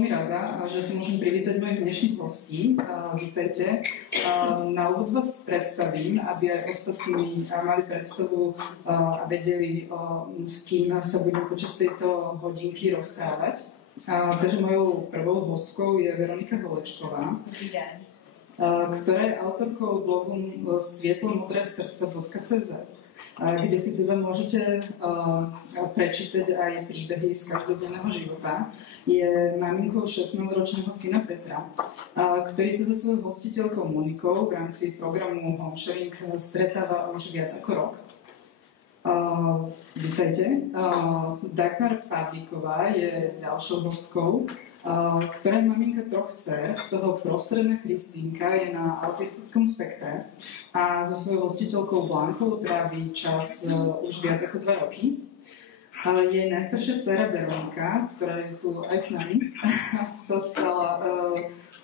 veľmi rada, že tu môžem privítať mojich dnešných hostí. Vítajte. Na úvod vás predstavím, aby aj ostatní mali predstavu a vedeli, s kým sa budem počas tejto hodinky rozprávať. Takže mojou prvou hostkou je Veronika Holečková, ktorá je autorkou blogu svietlomodresrdce.cz, kde si teda môžete prečítať aj príbehy z každodenného života. Je maminkou 16-ročného syna Petra, ktorý sa so svojou hostiteľkou Monikou v rámci programu Homesharing stretáva už viac ako rok. Vítajte. Dagmar Pavlíková je ďalšou hostkou, ktorá je maminka troch dcer, z toho prostredná Kristínka je na autistickom spektre a so svojou hostiteľkou Blankou tráví čas už viac ako 2 roky. Jej najstaršia dcera Veronika, ktorá je tu aj s nami, sa stala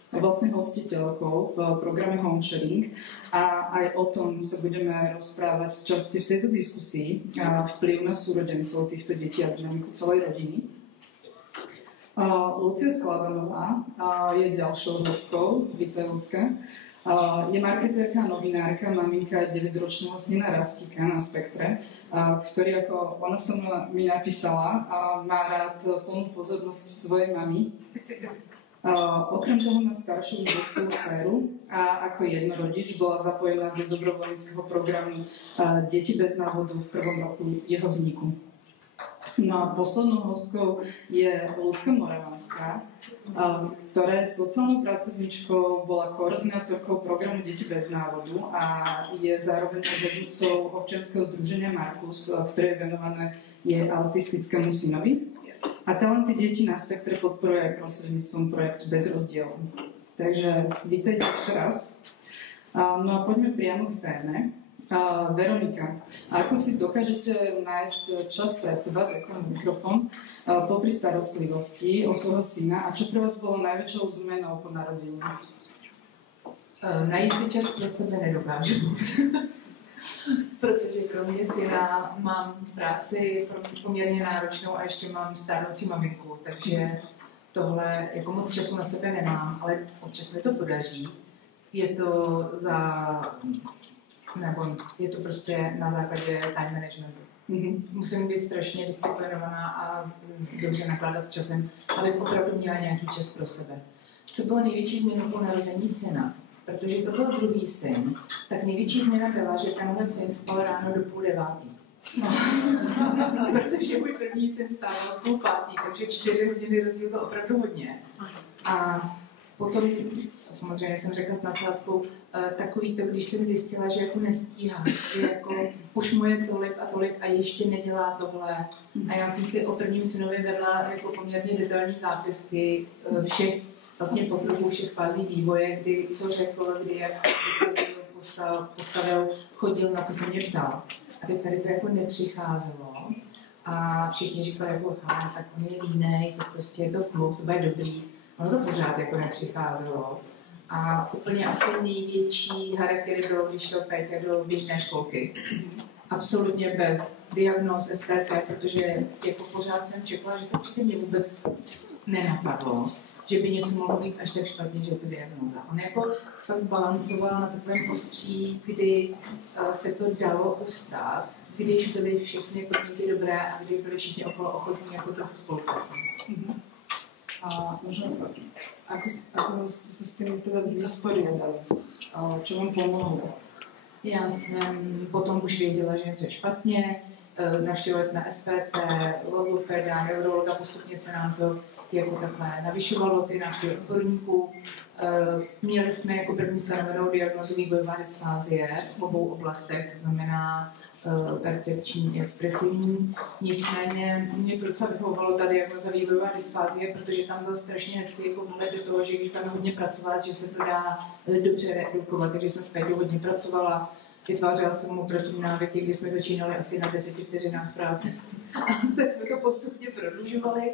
vlastne hostiteľkou v programe Homesharing a aj o tom sa budeme rozprávať z časti v tejto diskusii vplyv na súrodencov týchto detí a dynamiku celej rodiny. Lucia Skladanová je ďalšou hostkou. Vítaj, Lucka. Je marketérka a novinárka, maminka 9-ročného syna Rastíka na spektre, ktorý, ako ona sa mi napísala, má rád plnú pozornosť svojej mamy. Okrem toho má staršiu nedospelú dceru a ako jednorodič bola zapojená do dobrovoľníckeho programu Deti bez návodu v prvom roku jeho vzniku. No a poslednou hostkou je Lucka Moravanská, ktorá je sociálnou pracovníčkou, bola koordinátorkou programu Deti bez návodu a je zároveň vedúcou občianskeho združenia Markus, ktoré je venované jej autistickému synovi. A talenty detí na spektre podporuje aj prostredníctvom projektu Bez rozdielov. Takže vítajte ešte raz. No a poďme priamo k téme. Veronika, ako si dokážete nájsť čas pre seba, ďakujem mikrofón, popri starostlivosti o svojho syna a čo pre vás bolo najväčšou zmenou po narodení? Najít si čas pro sebe nedokážu. Protože kromě syna mám práci poměrně náročnou a ještě mám stárnoucí maminku, takže tohle jako moc času na sebe nemám, ale občas mi to podaří. Je to prostě na základě time managementu. Musím být strašně disciplinovaná a dobře nakládat s časem, abych opravdu měla nějaký čas pro sebe. Co bylo největší změnou po narození syna? Protože to byl druhý syn, tak největší změna byla, že tenhle syn spal ráno do 8:30. No. Protože můj první syn stával 4:30, takže 4 hodiny rozdíl to opravdu hodně. A potom, to samozřejmě jsem řekla s nadsázkou, takový to, když jsem zjistila, že jako nestíhá, že jako už mu je tolik a tolik a ještě nedělá tohle. A já jsem si o prvním synovi vedla jako poměrně detailní zápisky všech vlastně pokroku všech fází vývoje, kdy co řekl, kdy jak se postavil, chodil, na co se mě ptal. A teď tady to jako nepřicházelo a všichni říkali jako, tak on je línej, to prostě je to kluk, to bude dobrý. Ono to pořád jako nepřicházelo. A úplně asi největší charaktery bylo, když šel Péťa do běžné školky. Absolutně bez diagnóz SPC, protože jako pořád jsem čekala, že to přijde mě vůbec nenapadlo, že by něco mohlo být až tak špatně, že je to diagnóza. On jako fakt balancoval na takovém ostří, kdy se to dalo ustát, když byly všechny podmínky dobré a kdy byly všichni okolo ochotní jako trochu spolupracovat. A možno, ako ste sa s tým teda vysporiadali? Čo vám pomohlo? Já jsem potom už věděla, že něco je špatně, navštívili jsme SPC, logopeda, neurologa, postupně se nám to jako takhle navyšovalo, ty návštěvy odborníků. Měli jsme jako první stanovenou diagnózu vývojová dysfázie v obou oblastech, to znamená percepční i expresivní. Nicméně mě to docela vyhovovalo ta diagnóza vývojová dysfázie, protože tam byl strašně hezký jako vhled do toho, že když budeme hodně pracovat, že se to dá dobře redukovat, takže jsem s Péťou hodně pracovala. Vytvářela jsem mu pracovní návyky, kdy jsme začínali asi na 10 vteřinách práce. A teď jsme to postupně prodlužovali.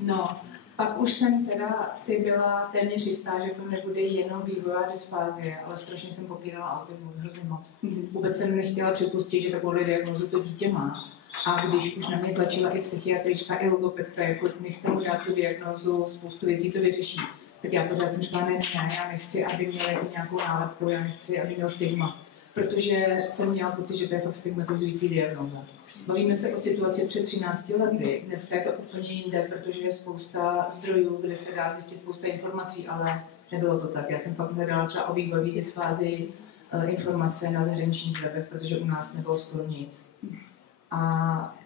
No, pak už jsem teda si byla téměř jistá, že to nebude jenom vývojová dysfázie, ale strašně jsem popírala autismus, hrozně moc. Vůbec jsem nechtěla připustit, že takovou diagnózu to dítě má. A když už na mě tlačila i psychiatrička, i logopedka, jako nech tomu dát tu diagnózu, spoustu věcí to vyřeší, tak já pořád jsem říkala, ne, já nechci, aby měl jako nějakou nálepku, já nechci, aby měl stigma, protože jsem měla pocit, že to je fakt stigmatizující diagnóza. Bavíme se o situaci před 13 lety, dneska je to úplně jinde, protože je spousta zdrojů, kde se dá zjistit spousta informací, ale nebylo to tak. Já jsem pak hledala třeba o vývojové dysfázii informace na zahraničních webech, protože u nás nebylo skoro nic. A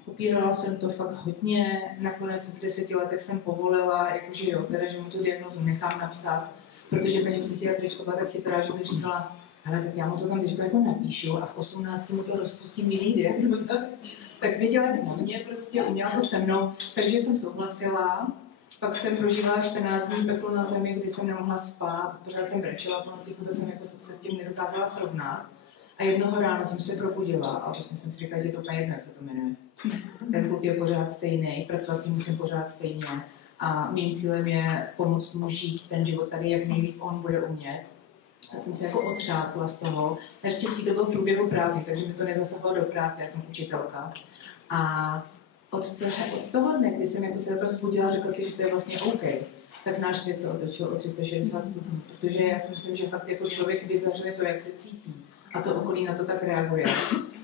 upírala jsem to fakt hodně, nakonec v 10 letech jsem povolila, jakože jo, teda, že mu tu diagnozu nechám napsat, protože paní psychiatrička byla tak chytrá, že mi říkala, ale tak já mu to tam teď jako napíšu a v 18 mu to rozpustím jiný diagnoza. Tak věděla na mě, prostě uměla to se mnou, takže jsem souhlasila. Pak jsem prožila 14 dní peklo na zemi, kdy jsem nemohla spát, pořád jsem brečela po nocích, vůbec jsem jako se s tím nedokázala srovnat. A jednoho rána jsem se probudila a vlastně jsem si říkala, že je to úplně jedno, jak se to jmenuje. Ten kluk je pořád stejný, pracovat si musím pořád stejně. A mým cílem je pomoct mu žít ten život tady, jak nejlíp on bude umět. Já jsem se jako otřásla z toho. Naštěstí to bylo v průběhu prázdnin, takže mi to nezasahovalo do práce, já jsem učitelka. A od toho dne, kdy jsem jako se to vzbudila, řekla si, že to je vlastně OK, tak náš svět se otočil o 360 stupňů, protože já si myslím, že fakt jako člověk vyzařuje to, jak se cítí. A to okolí na to tak reaguje.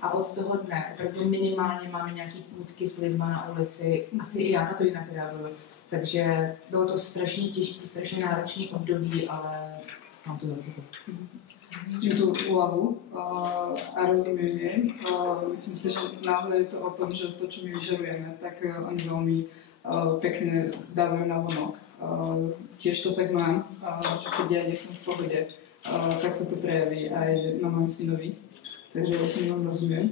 A od toho dne opravdu minimálně máme nějaký půtky s lidma na ulici. Asi i já na to jinak reaguju. Takže bylo to strašně těžké, strašně náročné období, ale mám to zase to. Cítím tú úľavu a rozumiem jej. Myslím si, že náhle je to o tom, že to, čo my vyžarujeme, tak oni veľmi pekne dávajú na vonok. Tiež to tak mám, že keď ja nie som v pohode, tak sa to prejaví aj na mojom synovi. Takže úplne vám rozumiem.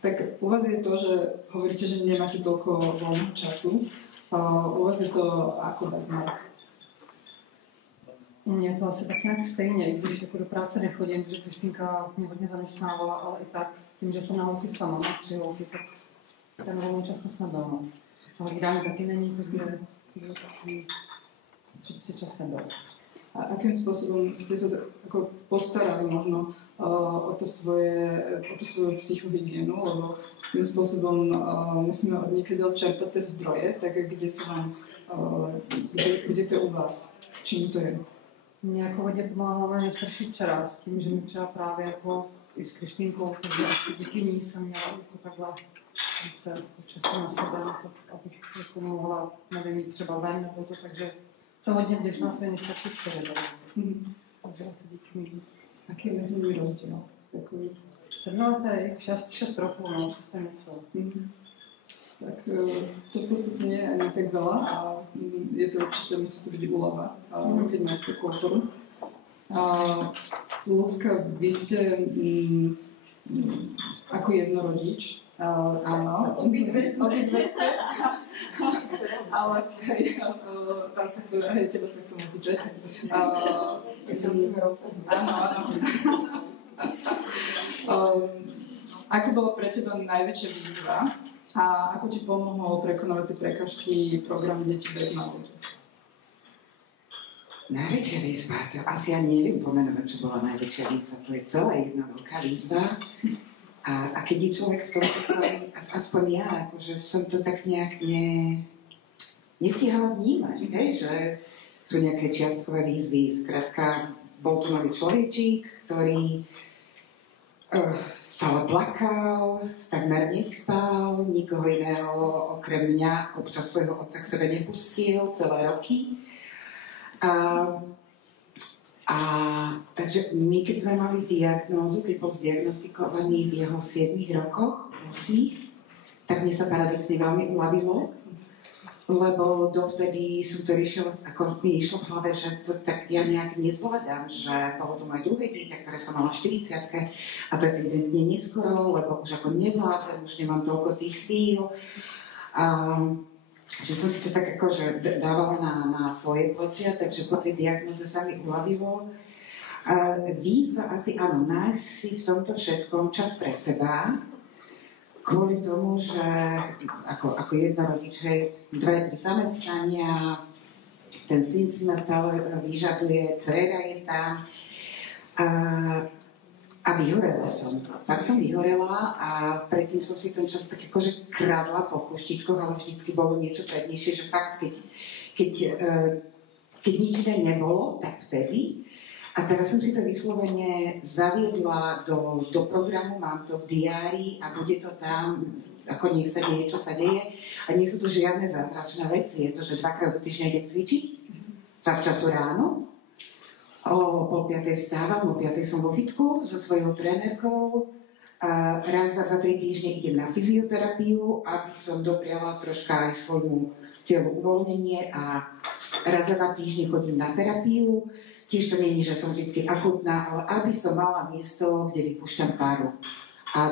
Tak u vás je to, že hovoríte, že nemáte toľko voľného času. U vás je to ako tak? U mě je to asi tak nějak stejně, i když jako do práce nechodím, protože Kristýnka mě hodně zaměstnávala, ale i tak, tím, že jsem na holky sama, na 3 holky, tak ten volný čas moc nebyl. Ale hlídání taky není, protože takový čas nebyl. A akým spôsobom ste sa ako postarali možno o to svoju psychohygienu, lebo s tým spôsobom musíme od niekiaľ čerpať tie zdroje, tak kde sa vám, kde to je u vás? Čím to je? Mě jako hodně pomáhala nejstarší dcera, s tím, že mi třeba právě jako i s Kristýnkou, takže asi díky ní jsem měla jako takhle více času na sebe, abych jako mohla, nevím, jít třeba ven nebo to, takže jsem hodně vděčná své nejstarší dceře. Takže asi díky ní. Aký je mezi nimi rozdíl? 7 letý, 6 roků, no, 6 něco. Tak to v podstate nie je ani tak veľa a je to určite, musí to byť úľava, keď máte takú oporu. Ľudská, vy ste ako jednorodič, áno, obidve ste, ale tam sa chcem, teba sa chcem opúčať. Áno. Ako bola pre teba najväčšia výzva a ako ti pomohol prekonávať tie prekažky programu Deti bez návodu? Najväčšia výzva, to asi ja neviem pomenovať, čo bola najväčšia výzva. To je celá jedna veľká výzva. A keď je človek v tomto staví, aspoň ja, akože som to tak nejak nestihala vnímať, že sú nejaké čiastkové výzvy. Skrátka, bol tu nový človečík, ktorý stále plakal, takmer nespal, nikoho iného okrem mňa občas svojho otca k sebe nepustil celé roky. Takže my, keď sme mali diagnózu, keď bol zdiagnostikovaný v jeho 7 rokoch, 8, tak mne sa paradoxne veľmi uľavilo, lebo dovtedy som to riešila, ako mi išlo v hlave, že to tak ja nejak nezvládam, že bolo to moje druhé dieťa, ktoré som mala v 40-ke a to je evidentne neskoro, lebo už ako nevládzem, už nemám toľko tých síl. Že som si to tak akože dávala na svoje plecia, takže po tej diagnoze sa mi uľavilo. Výzva asi áno, nájsť si v tomto všetkom čas pre seba, kvôli tomu, že ako jednorodič, hej, 2-3 zamestnania, ten syn si ma stále vyžaduje, dcéra je tam. A A vyhorela som. Tak som vyhorela a predtým som si ten čas tak akože kradla po koštičkoch, ale vždycky bolo niečo prednejšie, že fakt, keď nič iné nebolo, tak vtedy. A teraz som si to vyslovene zaviedla do programu, mám to v diári a bude to tam, ako nech sa deje, čo sa deje. A nie sú to žiadne zázračné veci. Je to, že 2-krát do týždňa idem cvičiť, zavčasu ráno, o 4:30 vstávam, o 5:00 som vo fitku so svojou trénerkou. A raz za 2-3 týždne idem na fyzioterapiu, aby som dopriala troška aj svojmu telu uvoľnenie a raz za 2 týždne chodím na terapiu. Tiež to nie je, že som vždy akutná, ale aby som mala miesto, kde vypúšťam páru. A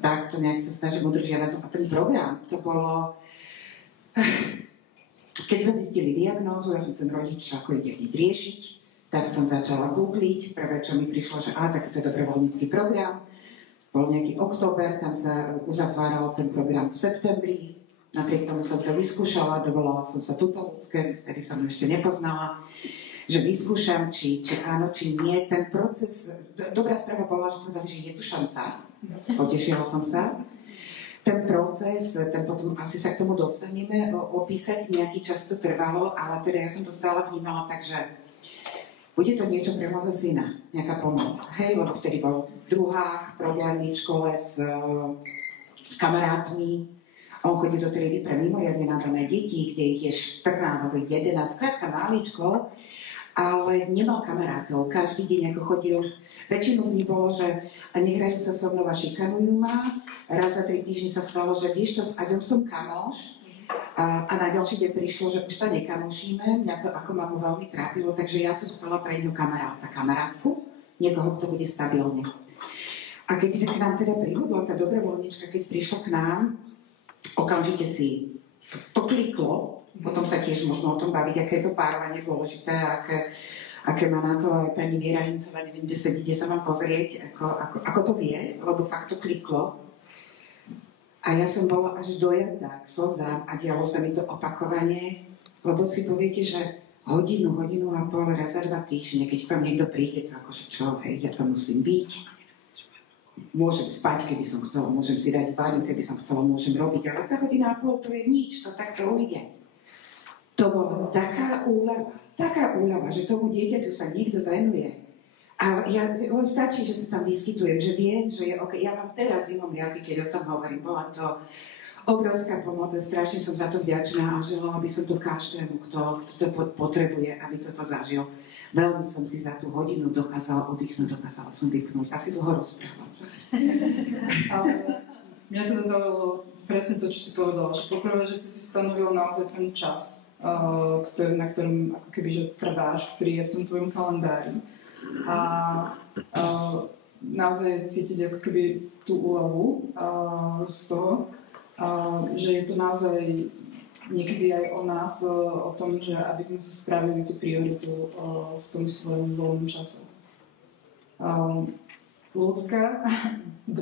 takto nejak sa snažím udržiavať. A ten program, to bolo... Keď sme zistili diagnózu, ja som ten rodič, ako ide hneď riešiť, tak som začala googliť. Prvé, čo mi prišlo, že takýto je dobrovoľnícky program. Bol nejaký október, tam sa uzatváral ten program v septembri. Napriek tomu som to vyskúšala, dovolala som sa tuto ľudské, ktorý som ešte nepoznala, že vyskúšam, či áno, či nie. Ten proces, dobrá správa bola, že povedali, že je tu šanca. Potešila som sa. Ten proces, ten potom asi sa k tomu dostaneme, opísať nejaký čas to trvalo, ale teda ja som to stále vnímala tak, že bude to niečo pre môjho syna, nejaká pomoc. Hej, lebo vtedy bol druhá problémy v škole s kamarátmi. On chodí do triedy pre mimoriadne nadané deti, kde ich je 14 alebo 11, skrátka máličko, ale nemal kamarátov. Každý deň ako chodil, väčšinu dní bolo, že nehrajú sa so mnou a šikanujú ma. Raz za 3 týždne sa stalo, že vieš čo, s Aďom som kamoš. A na ďalší deň prišlo, že už sa nekamošíme. Mňa to ako mamu veľmi trápilo, takže ja som chcela pre ňu kamarátku, niekoho, kto bude stabilný. A keď k nám teda prihudla tá dobrovoľnička, keď prišla k nám, okamžite si to kliklo. Potom sa tiež možno o tom baviť, aké je to párovanie dôležité, aké má na to aj pani Miera Hincová, neviem, kde sedí, kde sa mám pozrieť, ako to vie, lebo fakt to kliklo. A ja som bola až dojatá k slzám a dialo sa mi to opakovane, lebo si poviete, že hodinu a pol, raz za 2 týždne, keď k vám niekto príde, to akože čo, hej, ja to musím byť. Môžem spať, keby som chcela, môžem si dať váňu, keby som chcela, môžem robiť, ale tá 1,5 hodina to je nič, to takto ujde. To bola taká úľava, že tomu dieťaťu sa niekto venuje. A len stačí, že sa tam vyskytujem, že viem, že je OK. Ja mám teraz zimom riavky, keď o tom hovorím. Bola to obrovská pomoc, strašne som za to vďačná a želala by som to každému, kto to potrebuje, aby toto zažil. Veľmi som si za tú hodinu dokázala oddychnúť, dokázala som vypnúť. Asi dlho rozprávam. Ale mňa teda zaujalo presne to, čo si povedala, že poprvé, že si stanovil naozaj ten čas, na ktorom ako keby, že trváš, ktorý je v tom tvojom kalendári. A naozaj cítiť ako keby tú úľavu z toho, že je to naozaj niekedy aj o nás, o tom, že aby sme sa spravili tú prioritu v tom svojom voľnom čase. Ľudská, 2.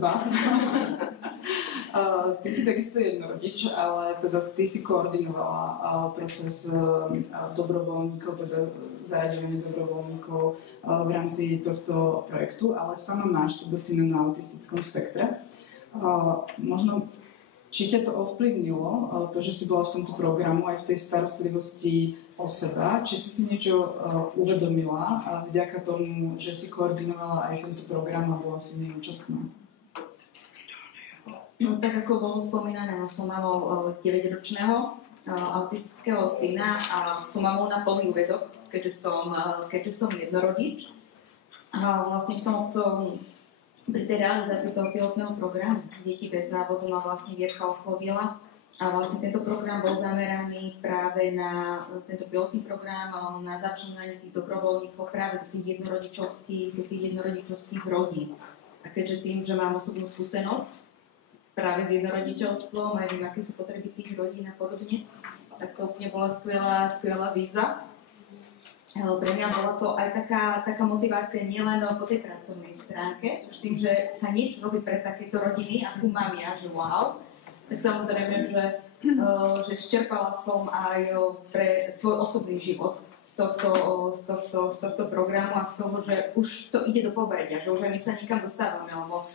Ty si takisto jednorodič, ale teda ty si koordinovala proces dobrovoľníkov, teda zariadenie dobrovoľníkov v rámci tohto projektu, ale sama máš teda syna na autistickom spektre. Možno, či ťa to ovplyvnilo, to, že si bola v tomto programu aj v tej starostlivosti o seba, či si niečo uvedomila vďaka tomu, že si koordinovala aj tento program a bola si neúčastná? No, tak ako bolo spomínané, som mamou 9-ročného autistického syna a som mamou na plný úväzok, keďže som jednorodič. A vlastne pri tej realizácii toho pilotného programu Deti bez návodu ma vlastne Vierka oslovila a vlastne tento program bol zameraný práve na tento pilotný program, na začínanie tých dobrovoľníkov práve do tých jednorodičovských rodín. A keďže tým, že mám osobnú skúsenosť práve s jednorodičovstvom, aj viem, aké sú potreby tých rodín a podobne, tak to úplne bola skvelá výzva. Pre mňa bola to aj taká motivácia nielen po tej pracovnej stránke, už tým, že sa niečo robí pre takéto rodiny, ako mám ja, že wow, tak samozrejme, že ščerpala som aj pre svoj osobný život z tohto programu a z toho, že už to ide do popredia, že už aj my sa nikam dostávame, lebo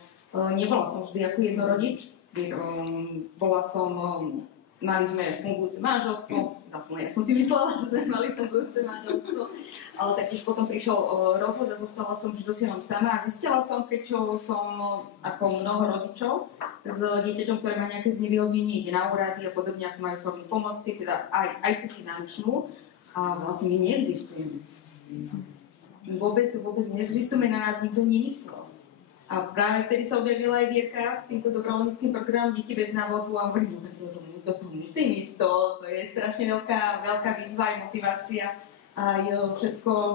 nebola som vždy ako jednorodič, mali sme fungujúce manželstvo, ja som si myslela, že sme mali fungujúce manželstvo, ale taktiež potom prišiel rozhod a zostala som vždy dosierom sama a zistila som, keď som ako mnoho rodičov s dieťaťom, ktoré má nejaké znevýhodnenie, ide na úrady a podobne, ako majú formu pomoci, teda aj tú finančnú, a vlastne my neexistujeme. Vôbec neexistujeme, na nás nikto nemyslel. A práve vtedy sa objavila aj Vierka s týmto dobrovoľníckým programom Deti bez návodu a hovorím, do toho musím ísť, to je strašne veľká výzva aj motivácia a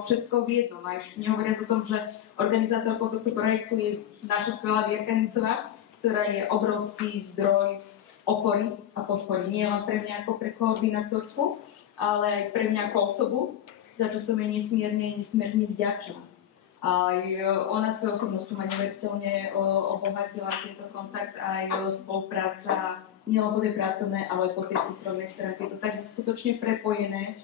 všetko v jednom. A ešte nehovoriac o tom, že organizátorkou tohto projektu je naša skvelá Vierka Nicová, ktorá je obrovský zdroj opory a podpory. Nie len pre mňa ako pre koordinátorku, ale aj pre mňa ako osobu, za čo som jej nesmierne vďačná. A ona svojou osobnosťou ma neuveriteľne obohatila tento kontakt a aj spolupráca, nielen po tej pracovnej, ale aj po tej súkromnej stránke. Je to tak skutočne prepojené,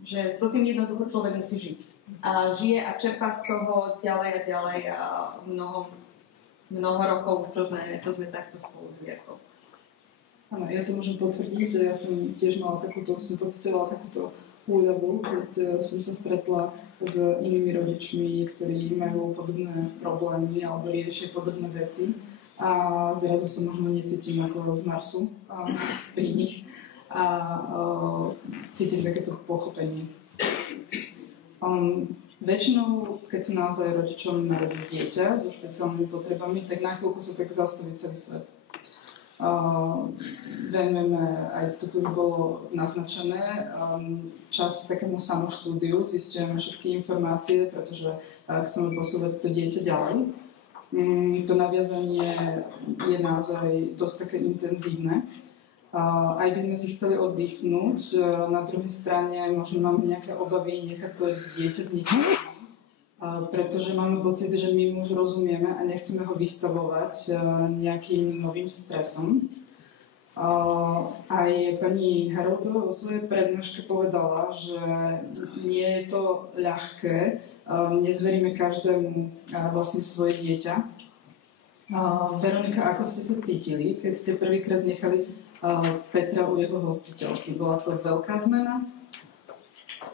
že to tým jednoducho človek musí žiť. A žije a čerpá z toho ďalej a ďalej a mnoho rokov, čo sme takto spolu s Vierkou. Áno, ja to môžem potvrdiť, že ja som tiež pocitovala takúto úľavu, keď som sa stretla s inými rodičmi, ktorí majú podobné problémy alebo riešia podobné veci a zrazu sa možno necítim ako z Marsu pri nich a cítim takéto pochopenie. Väčšinou, keď sa naozaj rodičom narodí dieťa so špeciálnymi potrebami, tak na chvíľku sa tak zastaví celý svet. Venujeme, aj toto už bolo naznačené, čas takému samoštúdiu, zistujeme všetky informácie, pretože chceme posúvať to dieťa ďalej. To naviazanie je naozaj dosť také intenzívne. Aj by sme si chceli oddychnúť, na druhej strane možno máme nejaké obavy nechať to dieťa s nikým. Pretože máme pocit, že my už rozumieme a nechceme ho vystavovať nejakým novým stresom. Aj pani Haroldová vo svojej prednáške povedala, že nie je to ľahké, nezveríme každému vlastne svoje dieťa. Veronika, ako ste sa cítili, keď ste prvýkrát nechali Petra u jeho hostiteľky? Bola to veľká zmena?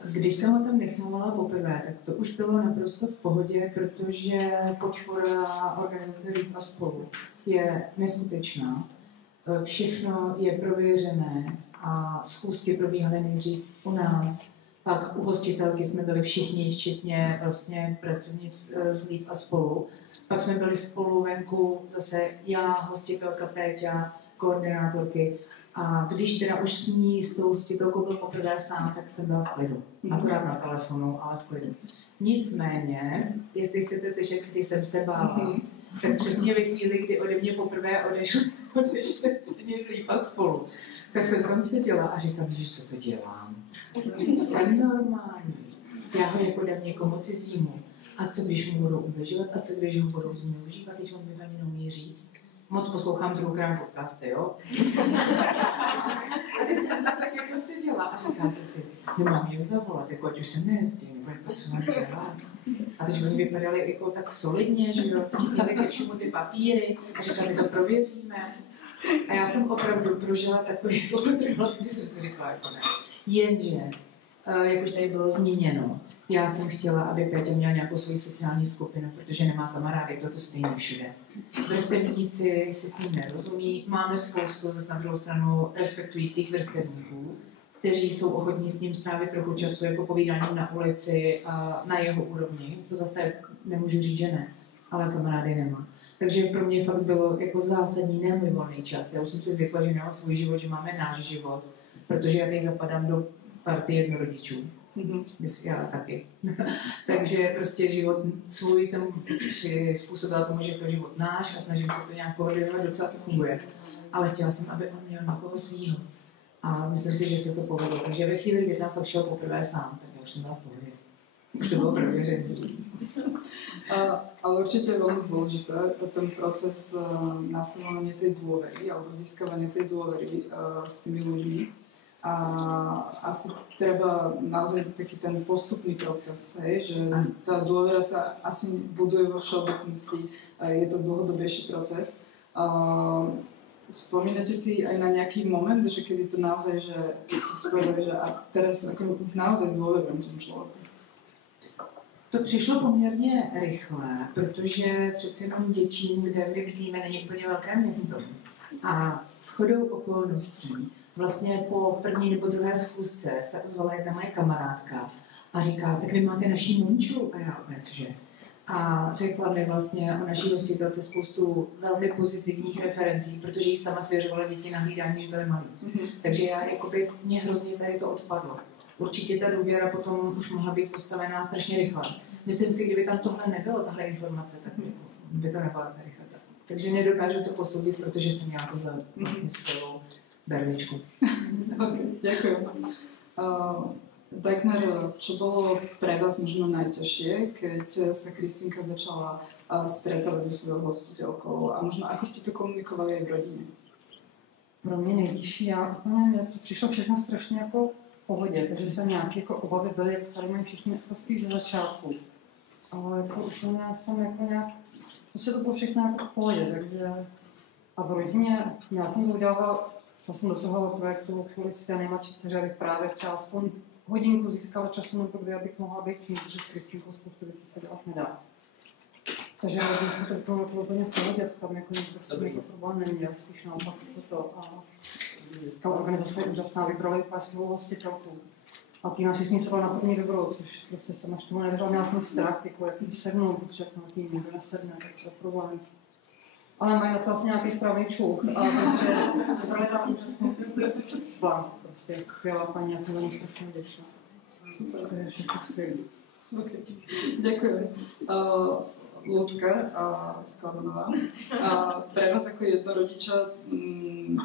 Když jsem ho tam nechávala poprvé, tak to už bylo naprosto v pohodě, protože podpora organizace Líp a spolu je neskutečná. Všechno je prověřené a schůzky probíhaly nejdřív u nás. Pak u hostitelky jsme byli všichni, včetně vlastně pracovnic z Líp a spolu. Pak jsme byli spolu venku, zase já, hostitelka Péťa, koordinátorky. A když teda už s ní, s tou hostitelkou byl poprvé sám, tak jsem byla v klidu. Akorát na telefonu, ale v klidu. Nicméně, jestli chcete slyšet, když jsem se bála, tak přesně ve chvíli, kdy ode mě poprvé odešli z Líp a spolu, tak jsem tam seděla a říkám, víš, co to dělám? Jsem normální. Já ho jako dám někomu cizímu. A co když mu budou ubližovat? A co když ho budou zneužívat, když on mi to ani neumí říct? Moc poslouchám druhou podcasty, jo? A teď jsem tam tak jako seděla a říkala jsem si, nemám jim zavolat, jako ať už se nejezdí, nebo co mám dělat. A teď oni vypadali jako tak solidně, že jo, měli ke všemu ty papíry a říkali, to prověříme. A já jsem opravdu prožila takový jako protrhlost, kdy jsem si říkala, jako ne. Jenže, jak už tady bylo zmíněno, já jsem chtěla, aby Péťa měla nějakou svoji sociální skupinu, protože nemá kamarády, to stejně všude. Vrstevníci si s ním nerozumí, máme spoustu zase na druhou stranu respektujících vrstevníků, kteří jsou ochotní s ním strávit trochu času jako povídáním na ulici a na jeho úrovni. To zase nemůžu říct, že ne, ale kamarády nemá. Takže pro mě fakt bylo jako zásadní ne můj volný čas. Já už jsem si zvykla, že nemám svůj život, že máme náš život, protože já tady zapadám do party jednorodičů. Já taky. Takže prostě život svůj jsem způsobila tomu, že je to život náš a snažím se to nějak koordinovat, docela to funguje. Ale chtěla jsem, aby on měl někoho svýho. A myslím si, že se to povedlo. Takže ve chvíli, kdy tam fakt šel poprvé sám, tak já už jsem byla v pohodě. Už to bylo prověřený. Ale určite je veľmi dôležité ten proces nastavovania tej dôvery alebo získavania tej dôvery s tými ľuďmi. A asi treba naozaj taký ten postupný proces, hej, že tá dôvera sa asi buduje vo všeobecnosti, je to dlhodobejší proces. Spomínate si aj na nejaký moment, že kedy to naozaj, že ste si povedali, že a teraz ako naozaj dôverujem tomu človeku? To přišlo poměrně rychle, protože přece jenom Děčín, kde my bydlíme, není úplně velké město. A shodou okolností vlastně po první nebo druhé schůzce se ozvala jedna moje kamarádka a říká, tak vy máte naší Monču? A já opět, že? A řekla mi vlastně o naší hostitelce spoustu velmi pozitivních referencí, protože jí sama svěřovala děti na hlídání, když byly malí. Takže mě hrozně tady to odpadlo. Určitě ta důvěra potom už mohla být postavená strašně rychle. Myslím si, kdyby tam tohle nebylo, tahle informace, tak by to nebyla tak rychle. Takže nedokážu to posoudit, protože jsem měla to za vlastně svou berličku. Ok, ďakujem. Dagmar, čo bolo pre vás možno najťažšie, keď sa Kristýnka začala stretávať so svojou hostiteľkou a možno ako ste to komunikovali aj v rodine? Pro mě nejtěžší, mně to přišlo všechno strašně jako v pohodě, takže jsem nějaké jako obavy byly, které mají všichni jako spíš ze začátku. Ale jako úplně jsem jako nějak, prostě to bylo všechno jako v pohodě, takže a v rodině, já jsem to udělala, šla jsem do toho projektu kvůli své nejmladší dceře, abych právě třeba aspoň hodinku získala času nebo dvě, abych mohla být s ním, protože s Kristýnkou spoustu věcí se dělat nedá. Takže my jsme to bylo úplně v pohodě, tam jako někdo s tím problém neměl, spíš naopak to. A ta organizace je úžasná, vybrali pástivou hostitelku. A Týna si s ní sedla na první dobrou, což prostě jsem až tomu nevěřila, měla jsem strach, jako jak si sednou, protože jak na tým někdo nesedne, tak to je problém. Ale mají na to vlastně nějaký správný čuch a prostě vybrali tam úžasnou plán, prostě skvělá paní, já jsem za ní strašně vděčná. Super, to je všechno skvělé. Okay. Ďakujem. Ľudská Skladanová. Pre vás ako jednorodiča,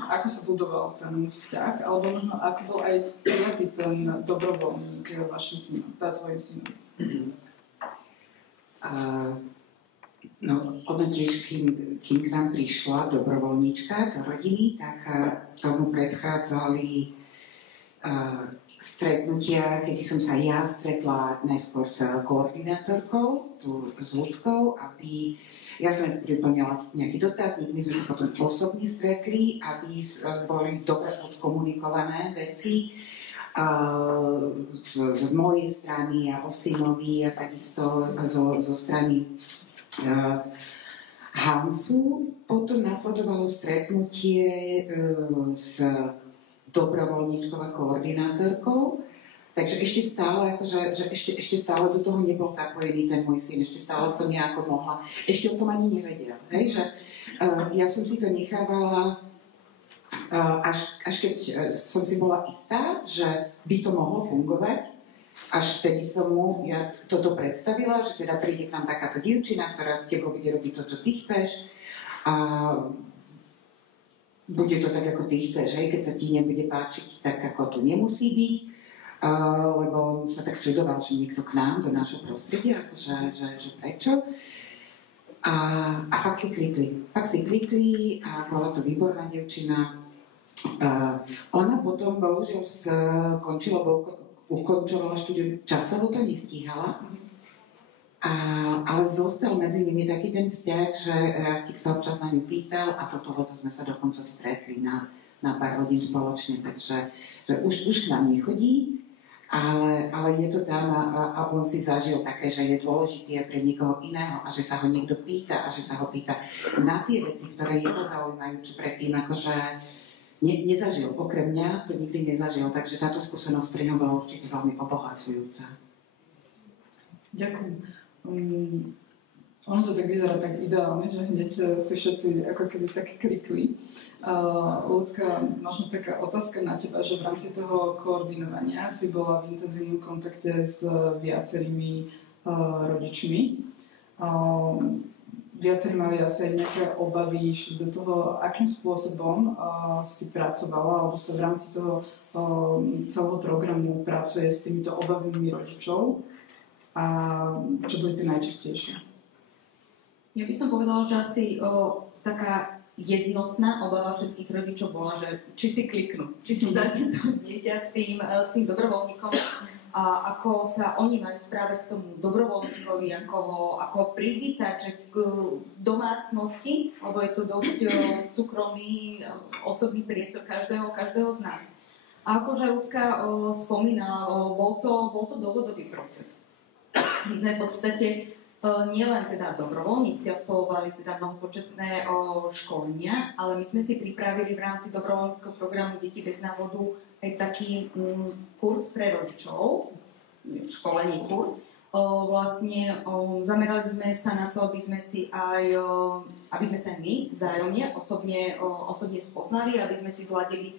ako sa budoval ten vzťah, alebo možno ako bol aj prijatý ten dobrovoľník vašim synom, tvojim synom? No, ono tiež, kým k nám prišla dobrovoľníčka do rodiny, tak tomu predchádzali stretnutia, kedy som sa ja stretla najskôr s koordinátorkou, tu s Ľudskou, aby ja som priplňala nejaký dotazník, my sme sa potom osobne stretli, aby boli dobre odkomunikované veci z mojej strany a o synovi a takisto zo strany Hansu. Potom nasledovalo stretnutie s dobrovoľníčkou a koordinátorkou. Takže ešte stále, ešte stále do toho nebol zapojený ten môj syn, ešte stále som ja ako mohla. Ešte o tom ani nevedel. Hej? Že, ja som si to nechávala, až keď som si bola istá, že by to mohlo fungovať, až vtedy som mu ja toto predstavila, že teda príde k nám takáto dievčina, ktorá s tebou bude robiť to, čo ty chceš. A bude to tak, ako ty chceš, hej? Keď sa ti nebude páčiť, tak ako tu nemusí byť, lebo sa tak čudoval, že niekto k nám, do nášho prostredia, akože, že prečo. A fakt si klikli a bola to výborná dievčina. Ona potom bohužiaľ ukončovala štúdium, časovo to nestíhala. Ale zostal medzi nimi taký ten vzťah, že Rastík sa občas na ňu pýtal a toto sme sa dokonca stretli na pár hodín spoločne, takže že už k nám nechodí, ale je to tam a on si zažil také, že je dôležitý pre niekoho iného a že sa ho niekto pýta a že sa ho pýta na tie veci, ktoré jeho zaujímajú, čo predtým akože nezažil. Okrem mňa to nikdy nezažil, takže táto skúsenosť pre ňa bola určite veľmi obohacujúca. Ďakujem. Ono to tak vyzerá tak ideálne, že hneď si všetci ako keby tak klikli. Ľudská, možno taká otázka na teba, že v rámci toho koordinovania si bola v intenzívnom kontakte s viacerými rodičmi. Viacerí mali asi aj nejaké obavy do toho, akým spôsobom si pracovala, alebo sa v rámci toho celého programu pracuje s týmito obavami rodičov. A čo boli tie najčastejšie? Ja by som povedala, že asi taká jednotná obava všetkých rodičov bola, že či si kliknú, či si začne to dieťa s tým dobrovoľníkom a ako sa oni majú správať k tomu dobrovoľníkovi, ako ho privítať, že k domácnosti, lebo je to dosť súkromný, osobný priestor každého z nás. A akože Ľudská spomínala, bol to dlhodobý proces. My sme v podstate nielen teda dobrovoľníci absolvovali teda mnohopočetné školenia, ale my sme si pripravili v rámci dobrovoľníckeho programu Deti bez návodu aj taký kurz pre rodičov, školení kurz. Vlastne zamerali sme sa na to, aby sme sa my vzájomne osobne spoznali, aby sme si zladili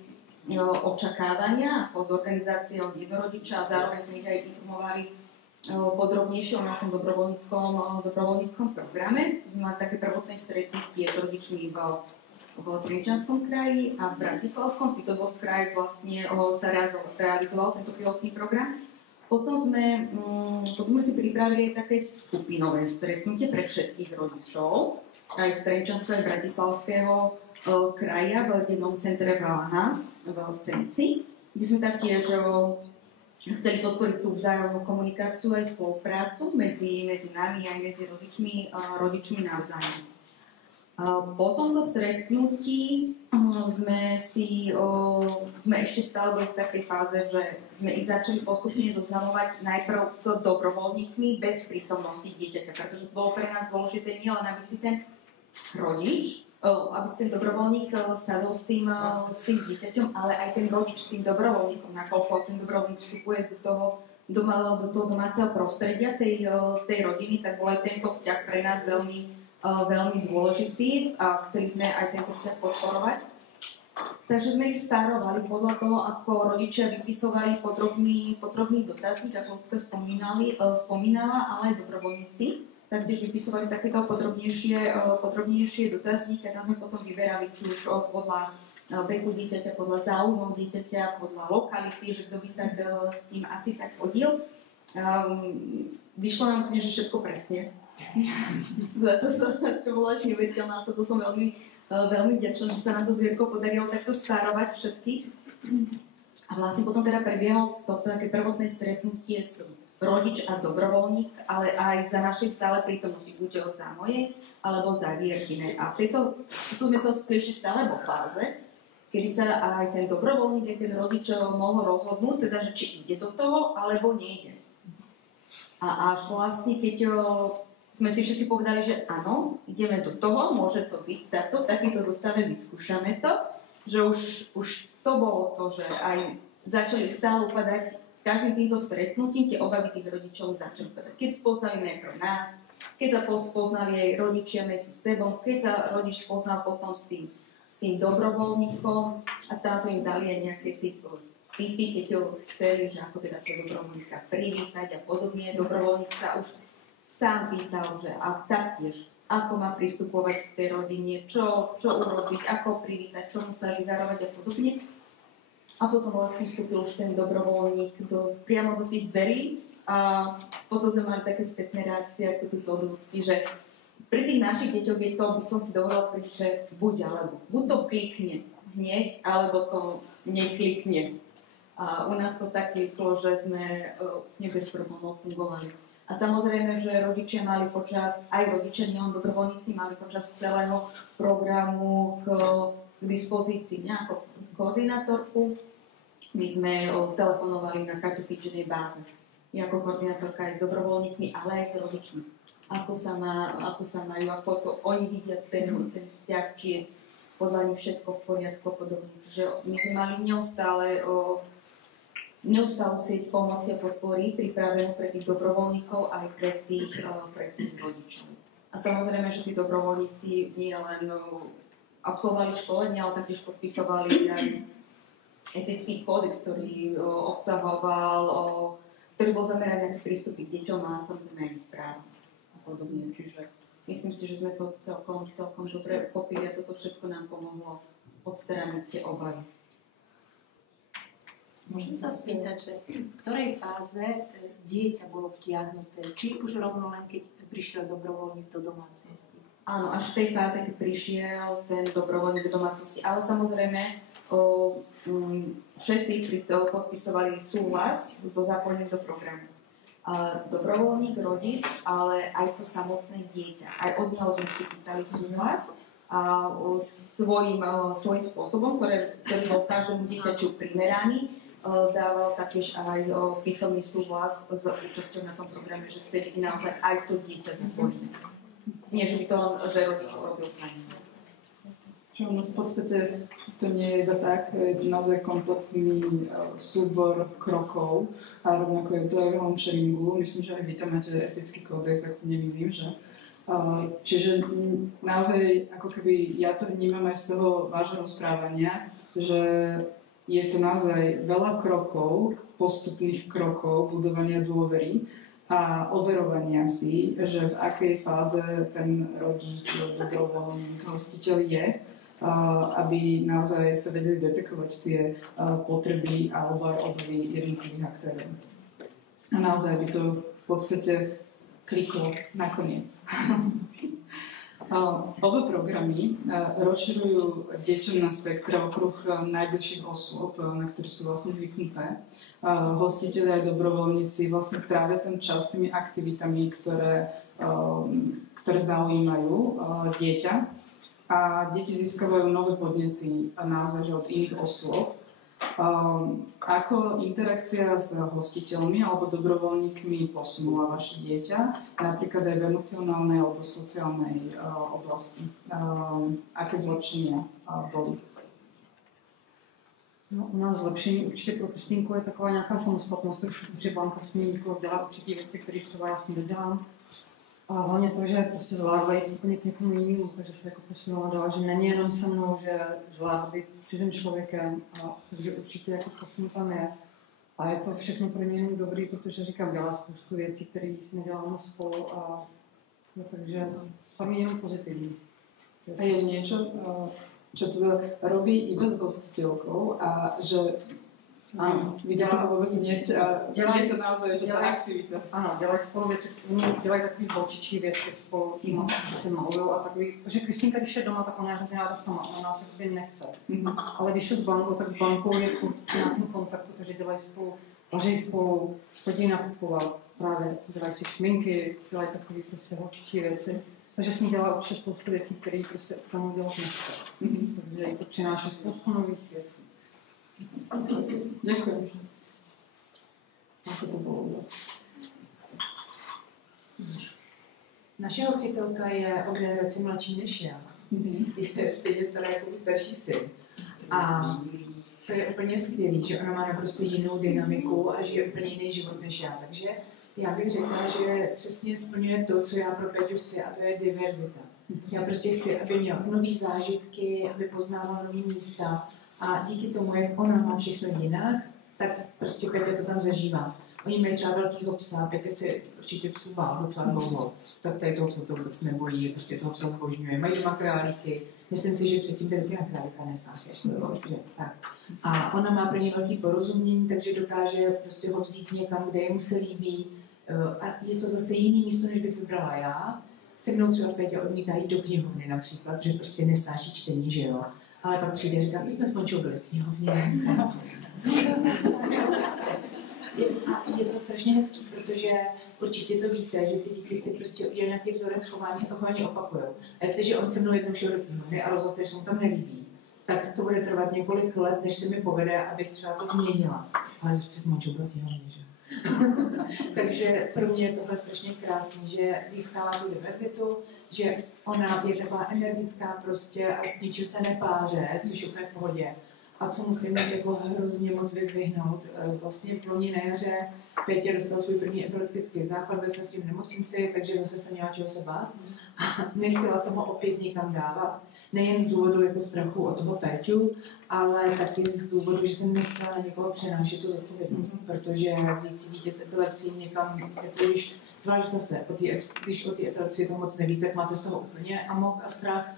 očakávania od organizácie, od jednorodiča a zároveň sme ich aj informovali podrobnejšie o našom dobrovoľníckom programe. Sme mali také prvotné stretnutie s rodičmi v Trenčianskom kraji a v Bratislavskom. V týchto dvoch kraji vlastne sa realizoval tento pilotný program. Potom sme si pripravili aj také skupinové stretnutie pre všetkých rodičov, aj z Trenčianského aj Bratislavského kraja v jednom centre v Senci, kde sme taktiež chceli podporiť tú vzájomnú komunikáciu aj spoluprácu medzi nami aj medzi rodičmi navzájom. Po tomto stretnutí sme ešte stále boli v takej fáze, že sme ich začali postupne zoznamovať najprv s dobrovoľníkmi bez prítomnosti dieťaťa, pretože bolo pre nás dôležité nielen, aby si ten rodič, aby si ten dobrovoľník sadol s tým dieťaťom, ale aj ten rodič s tým dobrovoľníkom, nakoľko ten dobrovoľník vstupuje do toho domáceho prostredia tej rodiny, tak bol aj tento vzťah pre nás veľmi dôležitý a chceli sme aj tento vzťah podporovať. Takže sme ich stárovali podľa toho, ako rodičia vypisovali podrobný dotazník, ako Ľudská spomínala, ale aj dobrovoľníci taktiež vypisovali takéto podrobnejšie dotazníky a tam sme potom vyberali či už podľa veku dieťaťa, podľa záujmov dieťaťa, podľa lokality, že kto by sa s tým asi tak hodil. Vyšlo nám úplne, že všetko presne. Za to bolo až neuveriteľné, to som veľmi vďačná, že sa nám to zvierko podarilo takto stárovať všetkých. A vlastne potom teda prebiehalo to také prvotné stretnutie s rodič a dobrovoľník, ale aj za našej stále prítomnosti, buď za mojej, alebo za Vierkine. A tu sme sa ešte stále vo fáze, kedy sa aj ten dobrovoľník, aj ten rodič mohol rozhodnúť, teda, že či ide do toho, alebo nejde. A až vlastne, keď sme si všetci povedali, že áno, ideme do toho, môže to byť v takýto zostave, vyskúšame to, že už to bolo to, že aj začali stále upadať každým týmto stretnutím tie obavy tých rodičov začali padať. Keď spoznali najprv nás, keď sa spoznali aj rodičia medzi sebou, keď sa rodič spoznal potom s tým dobrovoľníkom a tam sme im dali aj nejaké tipy, keď ho chceli, že ako teda tie dobrovoľníka privítať a podobne. Dobrovoľník sa už sám pýtal, že a taktiež, ako má pristupovať k tej rodine, čo urobiť, ako privítať, čo musí vyvarovať a podobne. A potom vlastne vstúpil už ten dobrovoľník priamo do tých dverí a potom sme mali také spätné reakcie ako tu od Ľudsky, že pri tých našich deťoch je to, by som si dovolila povedať, že buď to klikne hneď, alebo to neklikne. A u nás to tak kliklo, že sme bez problémov fungovali. A samozrejme, že rodičia mali aj rodičia, nielen dobrovoľníci, mali počas celého programu k dispozícii nejakú koordinátorku. My sme telefonovali na každotýždennej báze. Ja ako koordinátorka aj s dobrovoľníkmi, ale aj s rodičmi. Ako sa majú, ako to oni vidia ten vzťah, či je podľa nich všetko v poriadku podobne. Čiže my sme mali neustálu sieť pomoci a podpory pripravenú pre tých dobrovoľníkov aj pre tých rodičov. A samozrejme, že tí dobrovoľníci nie len absolvovali školenia, ale taktiež podpisovali aj etický kódex, ktorý bol zameraný na prístupy k deťom a samozrejme aj ich práv a podobne. Čiže myslím si, že sme to celkom dobre pochopili a toto všetko nám pomohlo odstrániť tie obavy. Môžem sa spýtať, že v ktorej fáze dieťa bolo vtiahnuté? Či už rovno len keď prišiel dobrovoľník do domácnosti? Áno, až v tej fáze, keď prišiel ten dobrovoľník do domácnosti. Ale samozrejme, všetci podpisovali súhlas so zapojením do programu. Dobrovoľník, rodič, ale aj to samotné dieťa. Aj od neho sme si pýtali súhlas a svojím spôsobom, ktorý bol každému dieťaťu primeraný, dával taktiež aj písomný súhlas s účasťou na tom programe, že chce byť naozaj aj to dieťa zapojené. Nie, že by to len, že rodič urobil za ním. Čo v podstate to nie je iba tak, je to naozaj komplexný súbor krokov a rovnako je to aj v home sharingu. Myslím, že aj vy tam máte etický kódex, ak sa nemýlim, že? Čiže naozaj, ako keby ja to vnímam aj z toho vášho správania, že je to naozaj veľa krokov, postupných krokov budovania dôvery a overovania si, že v akej fáze ten rodič, dobrovoľník, hostiteľ je, aby naozaj sa vedeli detekovať tie potreby alebo aj obavy jednotlivých aktérov. A naozaj by to v podstate kliklo nakoniec. Oba programy rozširujú deťom na spektre okruh najbližších osôb, na ktoré sú vlastne zvyknuté. Hostitelia aj dobrovoľníci vlastne trávia ten čas tými aktivitami, ktoré zaujímajú dieťa. A deti získavajú nové podnety naozaj od iných osôb. Ako interakcia s hostiteľmi alebo dobrovoľníkmi posunula vaše dieťa, napríklad aj v emocionálnej alebo sociálnej oblasti? Aké zlepšenia boli? No, u nás zlepšení určitě pro Kristýnku je taková nějaká samostatnost trošku, protože banka s ní dělá určitě věci, které třeba já s ní dodělám. A hlavně to, že prostě zvládla jít úplně k někomu jinému, takže se jako posunula dál, že není jenom se mnou, že zvládla být s cizím člověkem, takže určitě jako posun tam je. A je to všechno pro ně jenom dobrý, protože říkám, dělá spoustu věcí, které jsme děláme spolu a takže sami jenom pozitivní. A je niečo, čo teda robí iba s hostiteľkou a že áno, vy to vôbec nie ste a je to naozaj, že tá aktivita. Ano, dělají spolu věci, dělají takový holčičí věci spolu, že se malujou a takový, protože Kristýnka, když je doma, tak ona je hrozně ráda sama, ona nás jakoby nechce. Ale když je s bankou, tak s bankou je furt v nějakém kontaktu, takže dělají spolu, vaří spolu, chodí nakupovat, právě dělají si šminky, dělají takový prostě holčičí věci. Takže s ní dělá určitě spoustu věcí, které prostě od samou dělat nechce. Takže jí to přináší spoustu nových věcí. Ďakujem. Ako to bolo vlastne? Naše hostitelka je o generaci mladší než já. Je stejně stará jako starší syn. A co je úplně skvělý, že ona má naprosto jinou dynamiku a žije úplně jiný život než já. Takže já bych řekla, že přesně splňuje to, co já pro Peťu chci, a to je diverzita. Já prostě chci, aby měl nový zážitky, aby poznával nový místa. A díky tomu, jak ona má všechno jinak, tak prostě Petě to tam zažívá. Oni mají třeba velkýho psa, Petě si určitě psů bál docela dlouho. Tak tady toho psa se vůbec nebojí, prostě toho psa zbožňuje. Mají doma králíky. Myslím si, že předtím by taky na králíka nesáhne. Tak. A ona má pro ně velký porozumění, takže dokáže prostě ho vzít někam, kde jemu se líbí. A je to zase jiný místo, než bych vybrala já. Se mnou třeba Petě odmítá jít do knihovny například, že prostě nesnáší čtení, že jo. Ale pak přijde a říká, my jsme s Mončou byli v knihovně. A je to strašně hezký, protože určitě to víte, že ty děti si prostě udělají nějaký vzorec chování a to chování opakujou. A jestliže on se mnou jednou šel do knihovny a rozhodl, že se mu tam nelíbí, tak to bude trvat několik let, než se mi povede, abych třeba to změnila. Ale ještě s Mončou byl v knihovně, že? Takže pro mě je tohle strašně krásný, že získává tu diverzitu, že ona je taková energická prostě a s ničím se nepáře, což je úplně v pohodě. A co musím jako hrozně moc vyzdvihnout, vlastně v loni na jaře Pětě dostal svůj první epileptický záchvat, byl jsme s tím v nemocnici, takže zase jsem měla čeho se bát. A nechtěla jsem ho opět nikam dávat, nejen z důvodu jako strachu od toho Péťu, ale taky z důvodu, že jsem nechtěla na někoho přenášet tu zodpovědnost, protože vzít si dítě s epilepsií někam, jako zvlášť zase, když o té epilepsii to moc nevíte, tak máte z toho úplně amok a strach,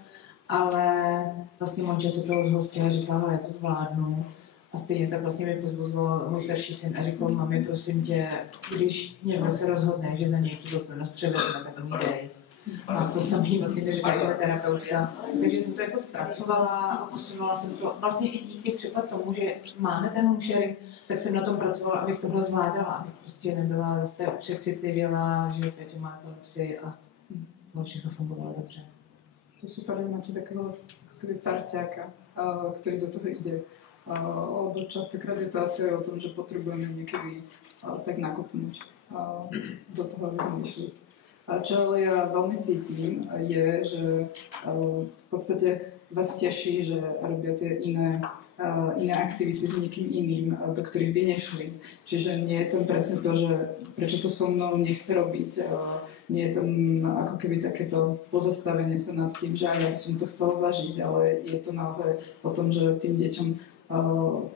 ale vlastně Monča se toho zhostila a říkala, ale já to zvládnu. A stejně tak vlastně mi pozbuzoval můj starší syn a řekl, mami, prosím tě, když někdo se rozhodne, že za něj tu zodpovědnost převezme, tak mi dej. A to samý vlastně neřekla terapeutka. Takže jsem to jako zpracovala a posunula jsem to. Vlastně i díky třeba tomu, že máme ten home sharing, tak jsem na tom pracovala, abych tohle zvládala, abych prostě nebyla zase přecitlivěla, že Peťo má to psy a to všechno fungovalo dobře. To super, že máte takého parťáka, ktorý do toho ide. Lebo častokrát je to asi o tom, že potrebujeme niekedy tak nakopnúť do toho, aby sme išli. Čo ale ja veľmi cítim, je, že v podstate vás teší, že robia tie iné aktivity s niekým iným, do ktorých by nešli. Čiže nie je tam presne to, že prečo to so mnou nechce robiť. Nie je tam ako keby takéto pozastavenie sa nad tým, že aj ja by som to chcela zažiť, ale je to naozaj o tom, že tým deťom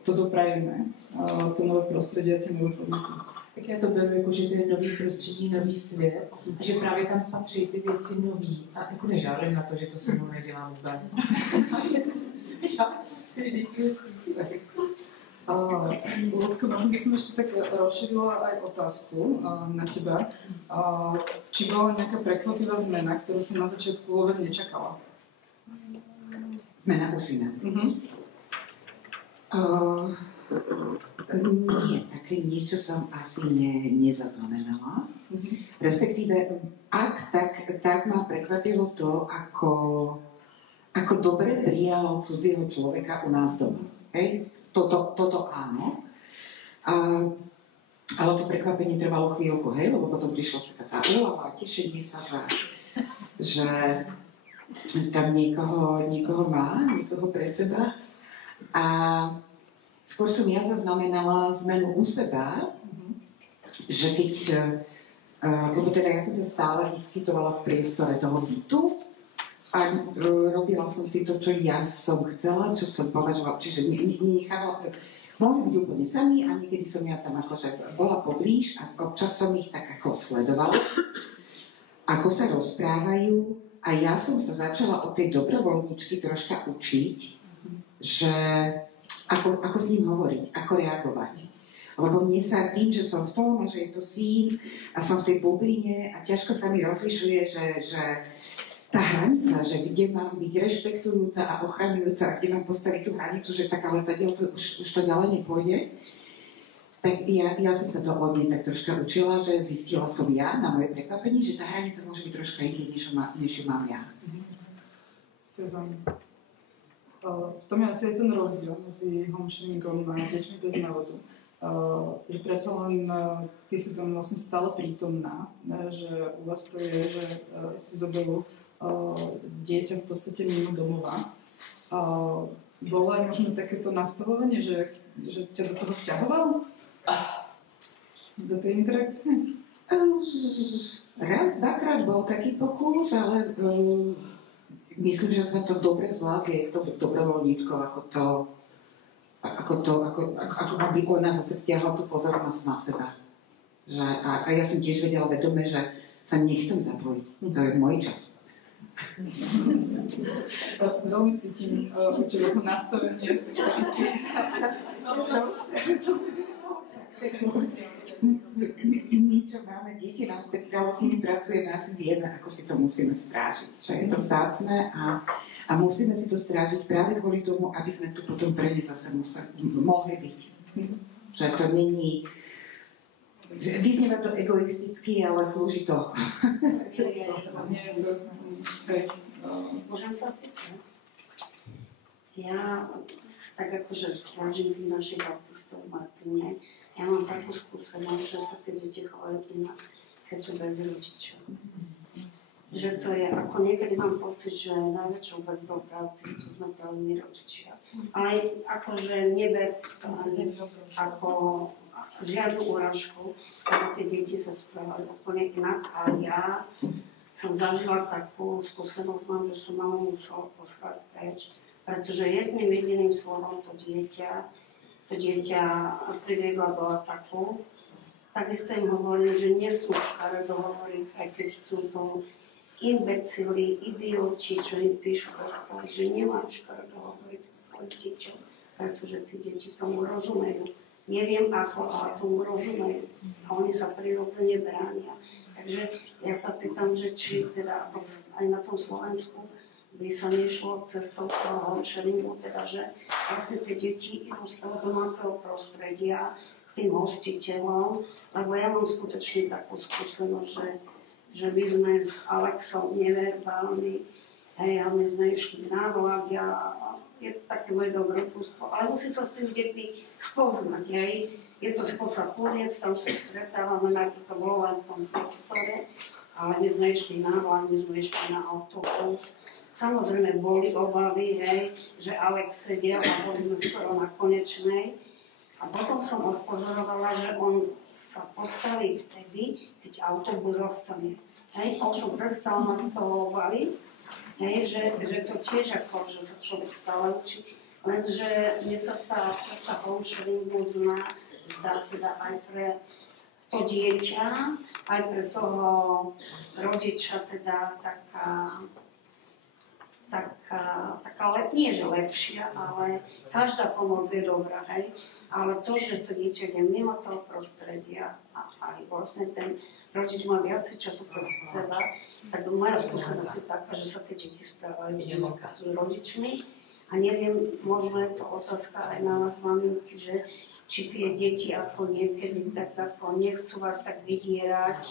to doprajeme, to nové prostredie a tie nové podmínky. Tak já to beru jako, že to je nový prostředí, nový svět a že právě tam patří ty věci nový. A jako nežádám na to, že to se mnou nedělám vůbec. Lucko, možno by som ešte tak rozšírila aj otázku na teba. Či bola nejaká prekvapivá zmena, ktorú som na začiatku vôbec nečakala? Zmena u syna. Nie, také niečo som asi nezaznamenala. Respektíve, ak tak ma prekvapilo to, ako dobre prijal cudzieho človeka u nás doma. Hej? Toto áno. Ale to prekvapenie trvalo chvíľku, hej, lebo potom prišla taká tá úlava a tešenie sa, že tam niekoho má, niekoho pre seba. A skôr som ja zaznamenala zmenu u seba, že keď, lebo teda ja som sa stále vyskytovala v priestore toho bytu a robila som si to, čo ja som chcela, čo som považovala, čiže nechávala, mohli byť úplne sami a niekedy som ja tam akože bola poblíž a občas som ich tak ako sledovala, ako sa rozprávajú a ja som sa začala od tej dobrovoľničky troška učiť, že ako s ním hovoriť, ako reagovať. Lebo mne sa tým, že som v tom, že je to syn a som v tej bubline a ťažko sa mi rozlišuje, že tá hranica, že kde mám byť rešpektujúca a ochraňujúca a kde mám postaviť tú hranicu, že tak ale tady už to ďalej nepôjde. Tak ja som sa to od nej tak troška učila, že zistila som ja na moje prekvapenie, že tá hranica môže byť troška iný, než ju mám ja. To je zaujímavé. V tom je asi aj ten rozdiel medzi homesharingom a deťmi bez návodu. Že predsa len ty si tam vlastne stále prítomná, že u vás to je, že si zoberú dieťa v podstate mimo domova. Bolo aj možno takéto nastavovanie, že ťa do toho vťahoval? Do tej interakcie? Raz, dvakrát bol taký pokus, ale myslím, že sme to dobre zvládli s tou dobrovoľníčkou, ako aby ona zase stiahla tú pozornosť na seba. A ja som tiež vedela vedome, že sa nechcem zapojiť. To je môj čas. Veľmi cítim určite nastavenie. My, čo máme deti na spektrálu, s nimi pracujeme, asi vieme, ako si to musíme strážiť. Že je to vzácne a musíme si to strážiť práve kvôli tomu, aby sme tu potom pre ne zase mohli byť. Že to není... Vyznieva to egoisticky, ale slúži to. Môžem sa pýtať? Ja tak akože strážim tých našich autistov v Martine. Ja mám takú skúsenosť, že sa tie deti chovajú inak, keď sú bez rodičov. Že to je, ako niekedy mám pocit, že najväčšou bezdou pre autistu sme práve my rodičia. Ale akože neber to ani ako žiadnu úražku, lebo tie deti sa správajú úplne inak. A ja som zažila takú skúsenosť, že som mamu musela poslať preč, pretože jedným jediným slovom to dieťa priviedla do ataku. Takisto im hovorili, že nesmú škaredo hovoriť, aj keď sú to imbecili, idioti, čo im píšu, že nemajú škaredo hovoriť o svojich deťoch, pretože tí deti tomu rozumejú. Neviem ako, ale tomu rozumejú. A oni sa prirodzene bránia. A Takže ja sa pýtam, že či teda aj na tom Slovensku by sa nešlo cestou toho homesharingu, teda že vlastne tie deti idú z toho domáceho prostredia k tým hostiteľom, lebo ja mám skutočne takú skúsenosť, že my sme s Alexom neverbálni, hej, a my sme išli na vlak, je to také moje dobrodružstvo, ale musím sa s tými deťmi spoznať, hej. Je to sposa Koniec, tam sa stretávame, najprv to bolo len v tom priestore, ale my sme išli na vlak, my sme išli na autobus. Samozrejme boli obavy, hej, že Alex sedel a boli sme skoro na Konečnej. A potom som odpozorovala, že on sa postaví vtedy, keď autobus zastane. Hej, on som prestala mať z toho obavy, hej, že to tiež ako, že sa človek stále učí. Lenže mne sa tá cesta homesharingu zdá teda aj pre to dieťa, aj pre toho rodiča teda nie že lepšia, ale každá pomoc je dobrá, hej. Ale to, že to dieťa je mimo toho prostredia a aj vlastne ten rodič má viacej času pre seba, tak moja skúsenosť je taká, že sa tie deti správajú s rodičmi. A neviem, možno je to otázka aj na nás maminky, že či tie deti ako niekedy tak ako nechcú vás tak vydierať,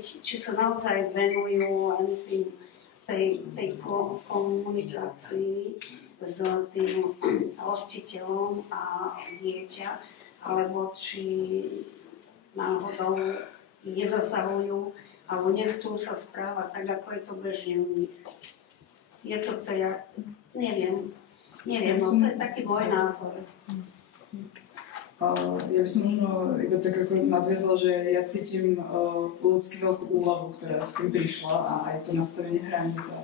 či sa naozaj venujú len tej komunikácii s tým hostiteľom a dieťa, alebo či náhodou nezasahujú, alebo nechcú sa správať tak, ako je to bežne u nich. Je to teda, neviem, no to je taký môj názor. Ja by som možno iba tak ako nadviezla, že ja cítim ľudský veľkú úlohu, ktorá s tým prišla a aj to nastavenie hranica.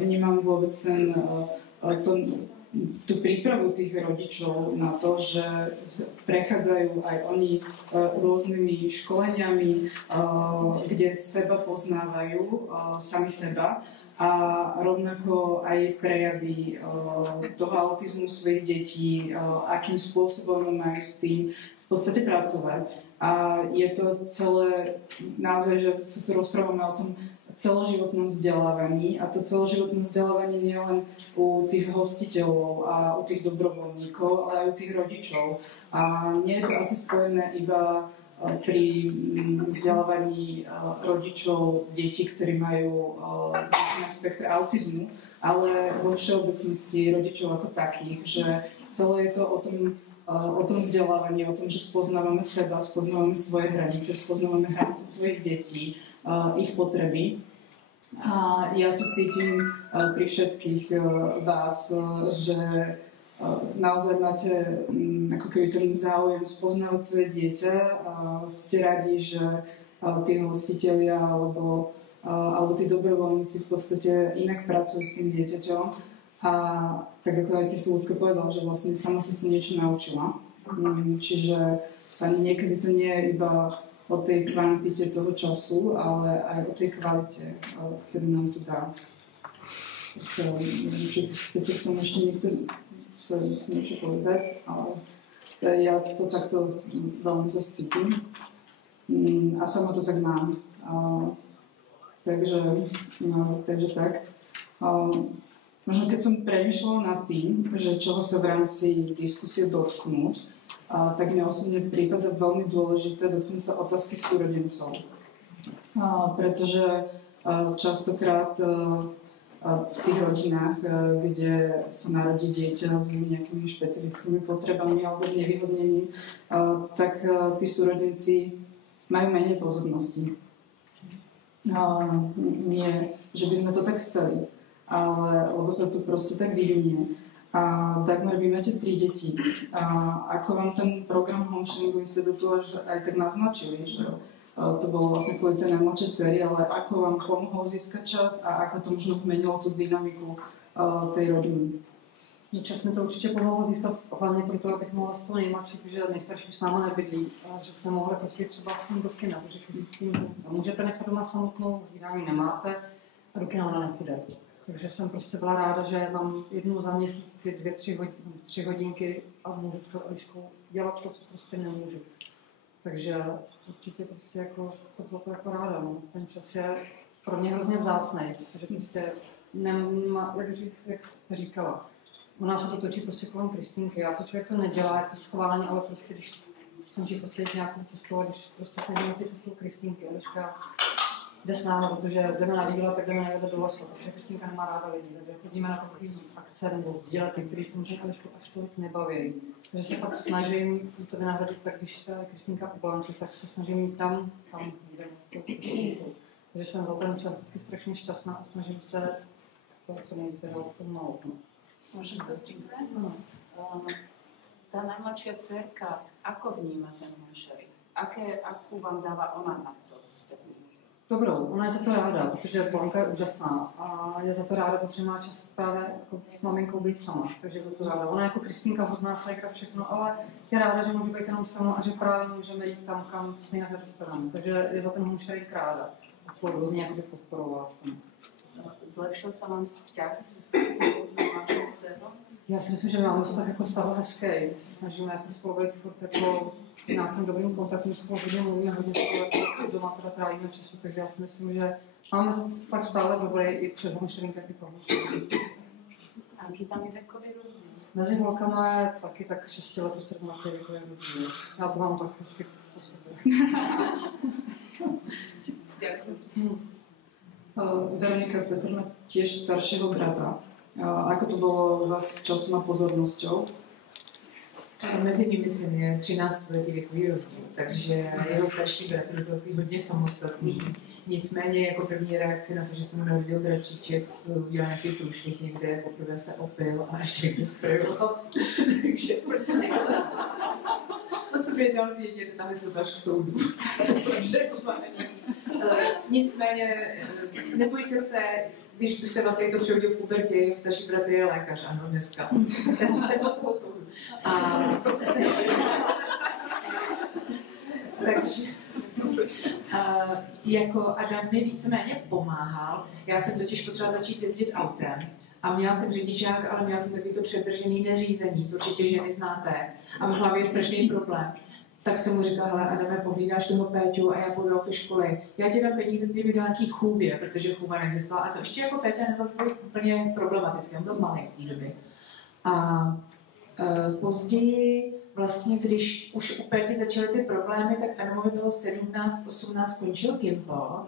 Vnímam vôbec tú prípravu tých rodičov na to, že prechádzajú aj oni rôznymi školeniami, kde seba poznávajú sami seba a rovnako aj prejavy toho autizmu svojich detí, akým spôsobom majú s tým v podstate pracovať. A je to celé, naozaj, že sa tu rozprávame o tom celoživotnom vzdelávaní a to celoživotné vzdelávanie nie len u tých hostiteľov a u tých dobrovoľníkov, ale aj u tých rodičov. A nie je to asi spojené iba pri vzdelávaní rodičov detí, ktorí majú na spektre autizmu, ale vo všeobecnosti rodičov ako takých, že celé je to o tom vzdelávaní, o tom, že spoznávame seba, spoznávame svoje hranice, spoznávame hranice svojich detí, ich potreby. A ja tu cítim pri všetkých vás, že naozaj máte ako keby ten záujem spoznávať svoje dieťa, ste radi, že tí hostitelia alebo tí dobrovoľníci v podstate inak pracujú s tým dieťaťom a tak ako aj ty si ľudsko povedal, že vlastne sama si niečo naučila. Čiže niekedy to nie je iba o tej kvantite toho času, ale aj o tej kvalite, ktorú nám to dá. Tak neviem, či chcete k tomu ešte niekto sa niečo povedať, ale ja to takto veľmi zase cítim a sama to tak mám. Takže tak. Možno keď som premýšľala nad tým, že čoho sa v rámci diskusie dotknúť, tak mne osobne prípada veľmi dôležité dotknúť sa otázky súrodencov. Pretože častokrát v tých rodinách, kde sa narodí dieťa s nejakými špecifickými potrebami alebo znevýhodnením, tak tí súrodenci majú menej pozornosti. Nie, že by sme to tak chceli, ale lebo sa to proste tak vyvinie. A Dagmar, vy máte 3 deti. Ako vám ten program Homesharingu Institutu aj tak naznačili, že to bolo vlastne kvôli tej najmladšej dcery, ale ako vám pomohol získať čas a ako to možno zmenilo tú dynamiku tej rodiny? Mně čas mi to určitě pomohlo získat, hlavně proto, abych mohla z toho nejmladší, protože nejstarší s náma nebydlí, že jsme mohli prostě třeba s tím do kina, protože s tím můžete nechat doma samotnou, jídání nemáte a do kina ona nepůjde. Takže jsem prostě byla ráda, že mám jednou za měsíc ty 2-3 hodinky a můžu s tou Eliškou dělat to, co prostě nemůžu. Takže určitě prostě jako jsem za to jako ráda. No. Ten čas je pro mě hrozně vzácnej, takže prostě nemá, jak říkala, u nás se to točí prostě kolem Kristýnky. Já to člověk to nedělá jako schválně, ale prostě když snaží to sejít nějakou cestou, když prostě snažíme si cestou Kristýnky, Eliška jde s námi, protože jdeme na výlet, tak jdeme někde do lesa, protože Kristýnka nemá ráda lidi, takže chodíme na takový akce nebo výlety, které samozřejmě Elišku až tolik nebaví. Takže se pak snažím to vynahradit, tak když ta Kristýnka ublančí, tak se snažím jít tam jdeme s tou Kristýnkou. Takže jsem za ten čas vždycky strašně šťastná a snažím se to co nejvíce dát s tou malou. Môžem sa spýtať? Tá najmladšia dcerka, ako vníma ten monšering? Akú vám dáva ona na to spätnú? Dobrou, ona je za to ráda, protože Blanka je úžasná a je za to ráda, protože má čas právě jako s maminkou být sama, takže je za to ráda. Ona je jako Kristýnka, hodná ségra, všechno, ale je ráda, že může být jenom sama a že právě můžeme jít tam, kam se jinak nedostaneme. Takže je za ten monšering ráda a svou různě jakoby podporovala v tom. Zlepšil sa vám vzťah s mladšou dcerou? Já si myslím, že máme vztah jako stav hezký. Se snažíme jako spolu být furt jako v nějakém dobrým kontaktu, spolu hodně mluvíme, hodně spolu jako doma teda trávíme času, takže já si myslím, že máme vztah stále dobrý i před monšerinkem i po monšerinkem. A jaký tam je takový rozdíl? Mezi holkama je taky tak 6 let, 7 let věkový rozdíl. Já to mám tak hezky po sobě. Ďakujem. Veronika Petr má tiež staršieho brata. Ako to bolo u vás s časom a pozornosťou? Mezi nimi je 13 letý věkový rozdíl, takže jeho starší bratr byl takový hodně samostatný. Nicméně jako první reakce na to, že jsem narodil bratříček, udělal nějaký průšvih někde, poprvé se opil a ještě někde sprejoval. Takže on se mě dal vědět, tam jsme to až k soudu. Nicméně nebojte se, když by se vám to přehodil v pubertě, jeho starší bratr je lékař, ano, dneska. Ten od toho soudu. Takže jako Adam mi víceméně pomáhal. Já jsem totiž potřebovala začít jezdit autem a měla jsem řidičák, ale měla jsem takový to přetržený neřízení, určitě ženy znáte. A v hlavě je strašný problém. Tak jsem mu říkala, hele Adame, pohlídáš toho Péťu a já půjdu do autoškoly. Já ti dám peníze, ty mi do nějaký chůvě, protože chůva neexistovala. A to ještě jako Péťa nebyl úplně problematický, on byl malý v té době. A později, vlastně, když už u Péti začaly ty problémy, tak Adamovi bylo 17, 18, končil Gimpl,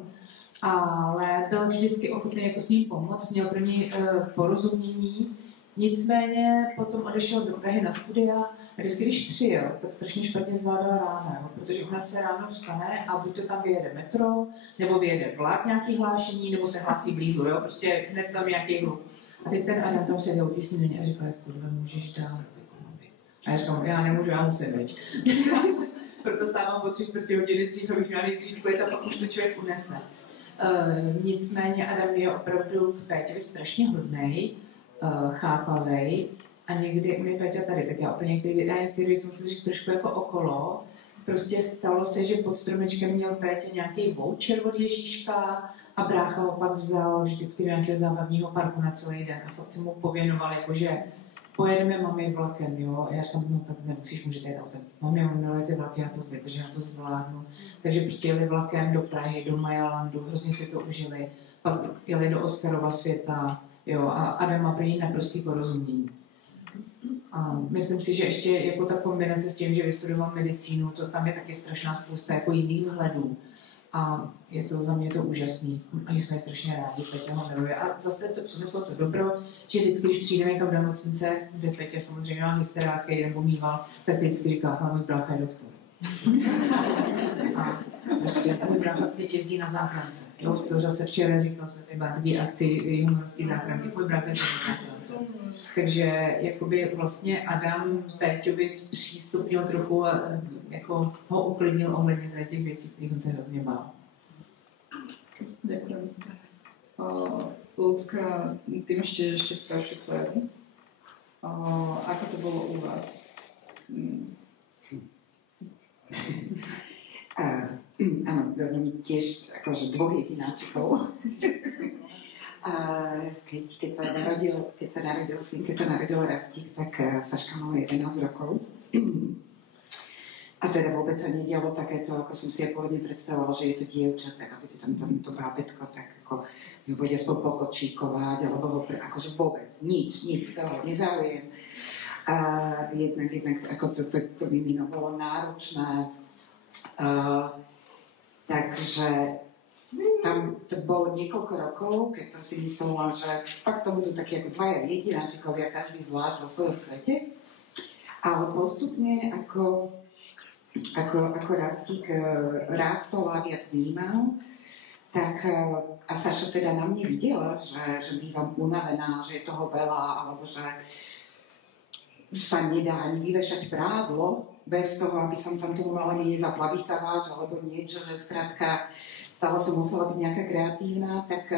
ale byl vždycky ochotný jako s ním pomoct, měl pro ní porozumění. Nicméně potom odešel do Prahy na studia a vždycky, když přijel, tak strašně špatně zvládal ráno, jo? Protože u nás se ráno vstane a buď to tam vyjede metro, nebo vyjede vlak nějaký hlášení, nebo se hlásí blízu, jo? Prostě hned tam nějaký hluk. A teď ten Adam tam seděl u té snídaně a říkal, jak tohle můžeš dát. A já říkám, já nemůžu, já musím, veď. Proto stávám o 3/4 hodiny dřív, abych měla nejdřív klid a pak už to člověk unese. Nicméně Adam je opravdu v Péťovi strašně hodnej, chápavej a někdy u mě Péťa tady, tak já úplně některé věci musím říct trošku jako okolo. Prostě stalo se, že pod stromečkem měl Pétě nějaký voucher od Ježíška a brácha ho pak vzal vždycky do nějakého zábavního parku na celý den a fakt se mu pověnoval, jakože pojedeme mami vlakem, jo, a já říkám, no tak nemusíš, můžete jít autem. Mami, on milujete vlaky, já to vydržím, já to zvládnu. Takže prostě jeli vlakem do Prahy, do Majalandu, hrozně si to užili. Pak jeli do Oscarova světa, jo, a Adam má pro ní naprostý porozumění. A myslím si, že ještě jako ta kombinace s tím, že vystudoval medicínu, to tam je taky strašná spousta jako jiných vzhledů. A je to za mě to úžasný. Oni jsme strašně rádi, Peťa ho miluje. A zase to přineslo to dobro, že vždycky, když přijdeme někam do nemocnice, kde Peťa samozřejmě má hysteráky nebo mýval, tak vždycky říká, můj brácha je doktor. A prostě můj brácha teď jezdí na záchrance. Jo, to zase včera říkal, jsme tady byla takový akci juniorské záchranky, můj brácha jezdí na záchrance. Takže jakoby vlastně Adam Péťovi zpřístupnil trochu a jako ho uklidnil ohledně těch věcí, kterých on se hrozně bál. Ďakujem. Ľudská, ty máš ešte staršiu dceru. Ako to bolo u vás? Áno, tiež akože 2 jedináčikov. Keď sa narodil Rastík, tak Saška mala 11 rokov. A teda vôbec sa nedialo takéto, ako som si ja pôvodne predstavovala, že je to dievča, tak a bude tam to bábätko, tak ako ju bude aspoň pokočíkovať, alebo ho akože vôbec, nič z toho nezáujem. A jednak ako to mimino bolo náročné. Takže tam to bolo niekoľko rokov, keď som si myslela, že fakt to budú takí ako dvaja jedináčikovia, každý zvlášť vo svojom svete. Ale postupne, ako Rastík rástol a viac vnímal, tak a Saša teda na mne videla, že bývam unavená, že je toho veľa, alebo že sa nedá ani vyvešať prádlo bez toho, aby som tam tomu mala nezapla vysávač alebo niečo, že skrátka stále som musela byť nejaká kreatívna, tak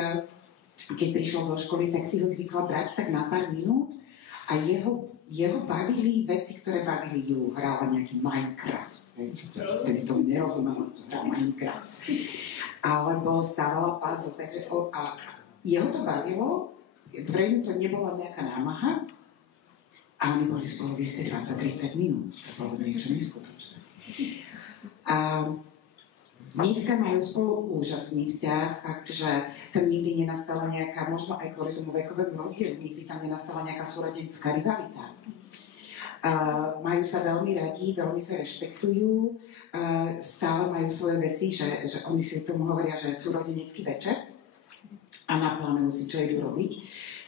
keď prišla zo školy, tak si ho zvykla brať tak na pár minút a jeho bavili veci, ktoré bavili ju. Hrála nejaký Minecraft. Vtedy to nerozumela, to hral Minecraft. Alebo stávala puzzle. Takže a jeho to bavilo, pre ňu to nebola nejaká námaha a oni boli spolu vysť 20-30 minút. To bolo niečo neskutočné. A dneska majú spolu úžasný vzťah, fakt, že tam nikdy nenastala nejaká, možno aj kvôli tomu vekovému rozdielu, nikdy tam nenastala nejaká súrodenská rivalita. Majú sa veľmi radi, veľmi sa rešpektujú, stále majú svoje veci, že oni si tomu hovoria, že súrodenecký večer a naplánujú si, čo idú robiť,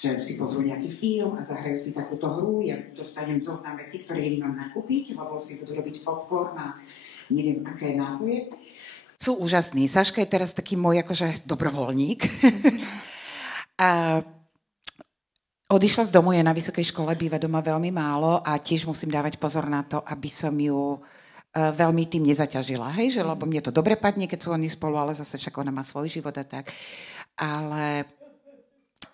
že si pozrú nejaký film a zahrajú si takúto hru, ja dostanem zoznam vecí, ktoré im mám nakúpiť, lebo si budú robiť popcorn a neviem, aké nápoje. Sú úžasní. Saška je teraz taký môj akože dobrovoľník. Odišla z domu, je na vysokej škole, býva doma veľmi málo a tiež musím dávať pozor na to, aby som ju veľmi tým nezaťažila. Hej, že lebo mne to dobre padne, keď sú oni spolu, ale zase však ona má svoj život a tak. Ale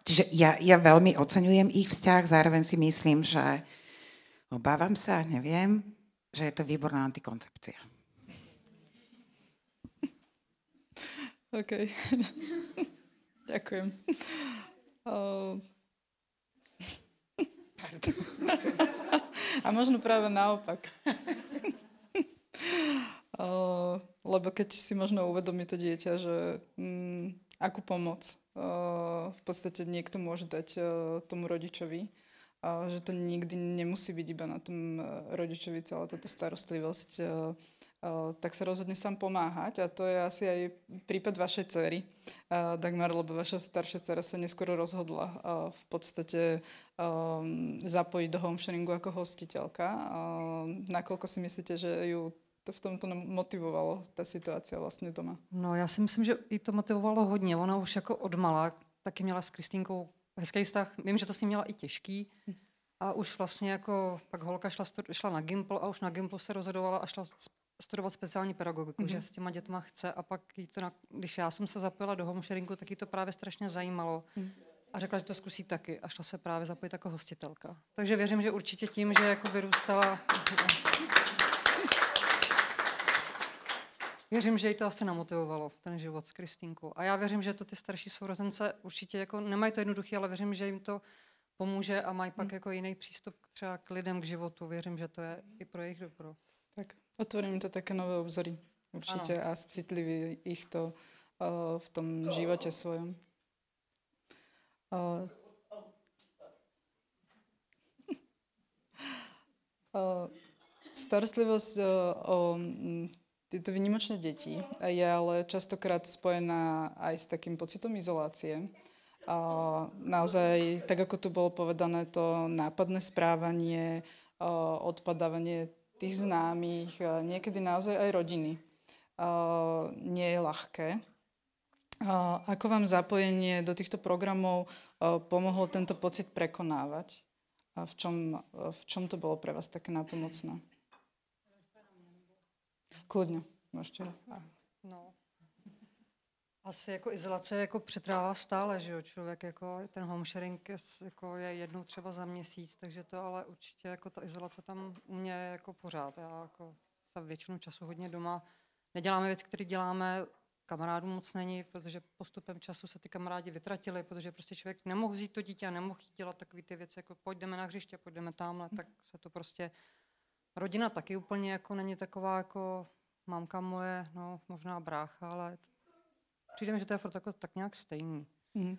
čiže ja veľmi oceňujem ich vzťah, zároveň si myslím, že obávam sa, neviem, že je to výborná antikoncepcia. OK. Ďakujem. A možno práve naopak. Lebo keď si možno uvedomí to dieťa, že akú pomoc v podstate niekto môže dať tomu rodičovi, že to nikdy nemusí byť iba na tom rodičovi celá táto starostlivosť, tak sa rozhodne sám pomáhať. A to je asi aj prípad vašej dcery, Dagmar, lebo vaša staršia dcera sa neskoro rozhodla v podstate zapojiť do homesharingu ako hostiteľka. Nakoľko si myslíte, že ju to v tomto motivovalo, ta situácia vlastně doma? No, já si myslím, že jí to motivovalo hodně. Ona už jako odmala taky měla s Kristýnkou hezký vztah. Vím, že to s ní měla i těžký. A už vlastně jako pak holka šla na Gimpl a už na Gimplu se rozhodovala a šla studovat speciální pedagogiku, že s těma dětma chce. A pak jí to, když já jsem se zapojila do homesharingu, tak jí to právě strašně zajímalo. A řekla, že to zkusí taky a šla se právě zapojit jako hostitelka. Takže věřím, že určitě tím, že jako vyrůstala... Věřím, že jí to asi namotivovalo, ten život s Kristýnkou. A já věřím, že to ty starší sourozence určitě jako nemají to jednoduché, ale věřím, že jim to pomůže a mají pak jako jiný přístup třeba k lidem, k životu. Věřím, že to je i pro jejich dobro. Tak, otvorím to také nové obzory. Určitě a citliví ich to v tom životě svojom. Starostlivosť o tieto výnimočné deti je ale častokrát spojená aj s takým pocitom izolácie. Naozaj, tak ako tu bolo povedané, to nápadné správanie, odpadávanie tých známych, niekedy naozaj aj rodiny. Nie je ľahké. Ako vám zapojenie do týchto programov pomohlo tento pocit prekonávať? A v čom to bolo pre vás také nápomocné? Kludně, ještě. No. Asi jako izolace jako přetrvává stále, že jo, člověk jako ten homesharing jako je jednou třeba za měsíc, takže to ale určitě jako ta izolace tam u mě je jako pořád. Já jako sa většinu času hodně doma neděláme věci, které děláme, kamarádů moc není, protože postupem času se ty kamarádi vytratili, protože prostě člověk nemohl vzít to dítě a nemohl dělat takové ty věci, jako pojďme na hřiště, pojďme tamhle, tak se to prostě rodina taky úplně jako není taková jako mámka moje, no možná brácha, ale přijde mi, že to je furt jako tak nějak stejný. Mm.